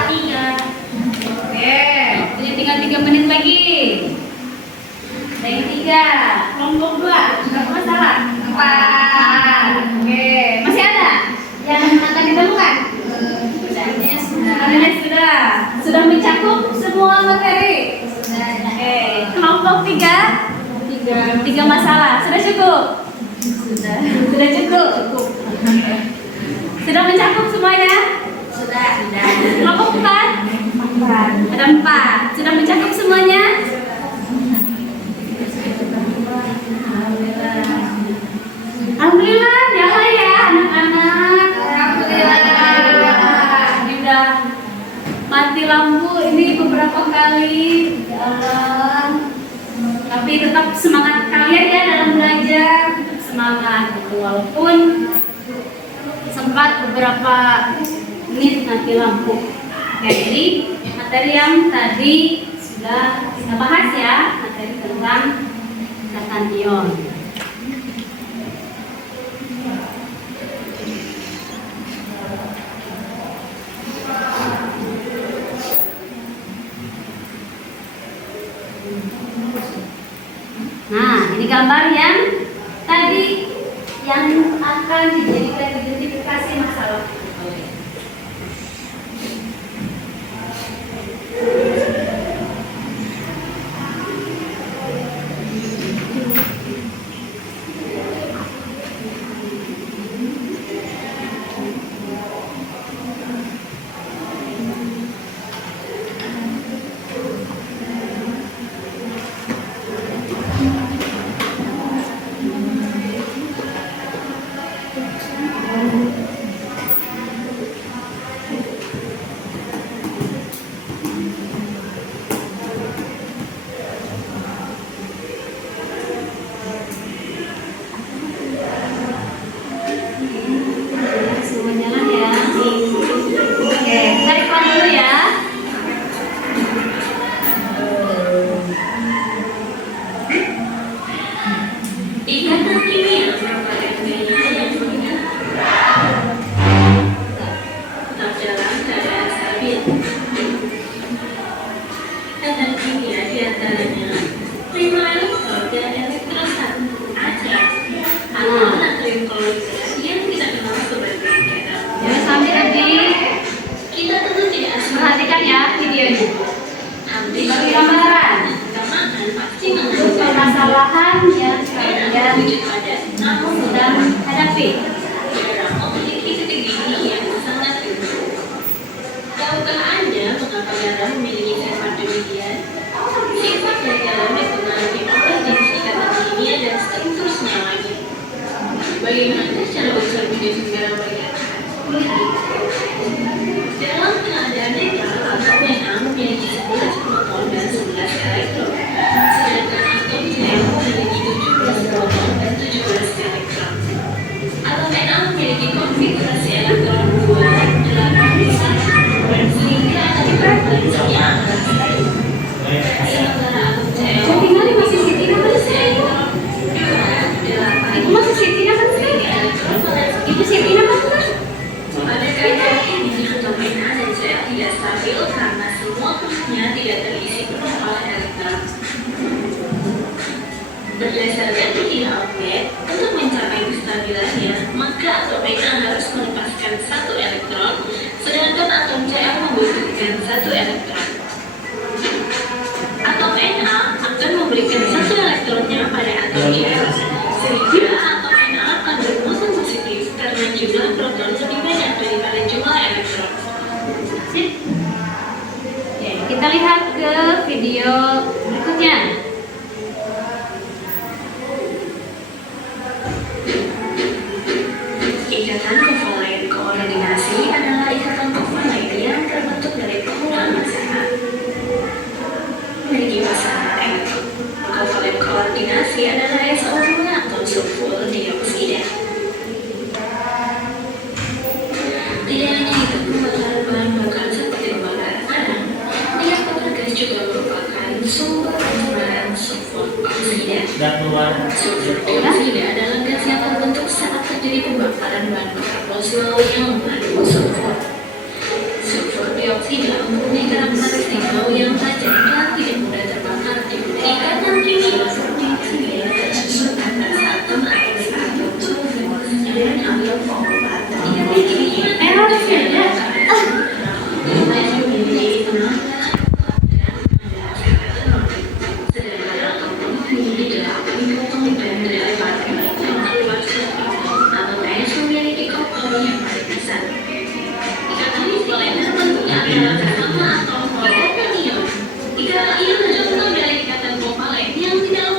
Tiga. Oke, jadi tinggal 3 menit lagi. Lagi 3. Kelompok 2. Berapa masalah? 4. Oke, masih ada yang akan ditemukan? Sudah. Sudah mencakup semua materi? Oke, kelompok 3. 3 masalah. Sudah cukup? Sudah cukup? Sudah mencakup semuanya? Sudah. Kelompok 4? Ada 4. Sudah mencakup semuanya? Alhamdulillah, nyala ya anak-anak. Alhamdulillah. Ini udah mati lampu ini beberapa kali. Ya Allah. Tapi tetap semangat kalian ya dalam belajar. Semangat walaupun sempat beberapa menit mati lampu. Oke, jadi materi yang tadi sudah kita bahas ya, materi tentang ikatan ion. Nah, ini gambar yang tadi yang akan dijadikan identifikasi masalah. Semuanya lah ya. Oke, tarik pelan dulu ya. Ikatan kimia merupakan gaya yang tetap dalam keadaan stabil. Ikatan kimia diantaranya prima elektron dan elektrosan atom atau natrium klorida yang kita kenal sebagai garam. Ya, sambil tadi Kita tentu tidak asal perhatikan ya videonya. hampir Bagi gambaran kita makan pasti untuk mengandung permasalahan yang garam kalian wujud padat namun sedang hadapi. garam memiliki ketinggian yang sangat tinggi. Tahukah Anda mengapa garam memiliki sifat demikian? Sifat dari garam dipengaruhi oleh jenis ikatan kimia dan strukturnya lagi. Bagaimana cara besar jenis garam berikatan? Dalam keadaan netral atau Na memiliki 11 proton dan 11 elektron, sedangkan atom Cl memiliki 17 proton dan 17 elektron. Atom Na memiliki konfigurasi elektron 2, 8, 1, sehingga frekuensinya akan stabil. Sementara atom Cl Tinggal masih Siti kan sih? Itu masih Siti kan sih? Itu Siti kan sih? Pada kaitan ini, atom Na dan Cl tidak stabil karena semua kubunya tidak terisi penuh oleh elektron. Berdasarkan tinggi outlet, untuk mencapai kestabilannya, maka atom Na harus proton lebih banyak daripada jumlah elektron. Sip. Oke, kita lihat ke video berikutnya. Ikatan kovalen koordinasi adalah ikatan kovalen yang terbentuk dari penggunaan pasangan. Memiliki pasangan elektron. Kovalen koordinasi adalah SO2 atau sulfur dioksida. Tidak hanya itu, pembakaran bahan bakar seperti pembakaran arang, minyak bakar gas juga merupakan sumber penggunaan sulfur oksida. Sulfur dioksida adalah gas yang terbentuk saat terjadi pembakaran bahan bakar fosil yang mengandung sulfur. Sulfur dioksida mempunyai karakteristik bau yang tajam dan tidak mudah terbakar di ikatan kimia dioksida tersusun atas atom atom sulfur dan atom fosfat. Ikatan kimia Ikatan ion contoh dari ikatan kovalen yang tidak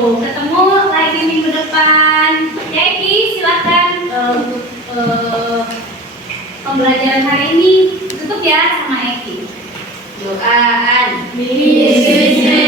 Ketemu lagi minggu depan. Ya Eki, silakan untuk pembelajaran hari ini tutup ya sama Eki. Doaan. Bismillah.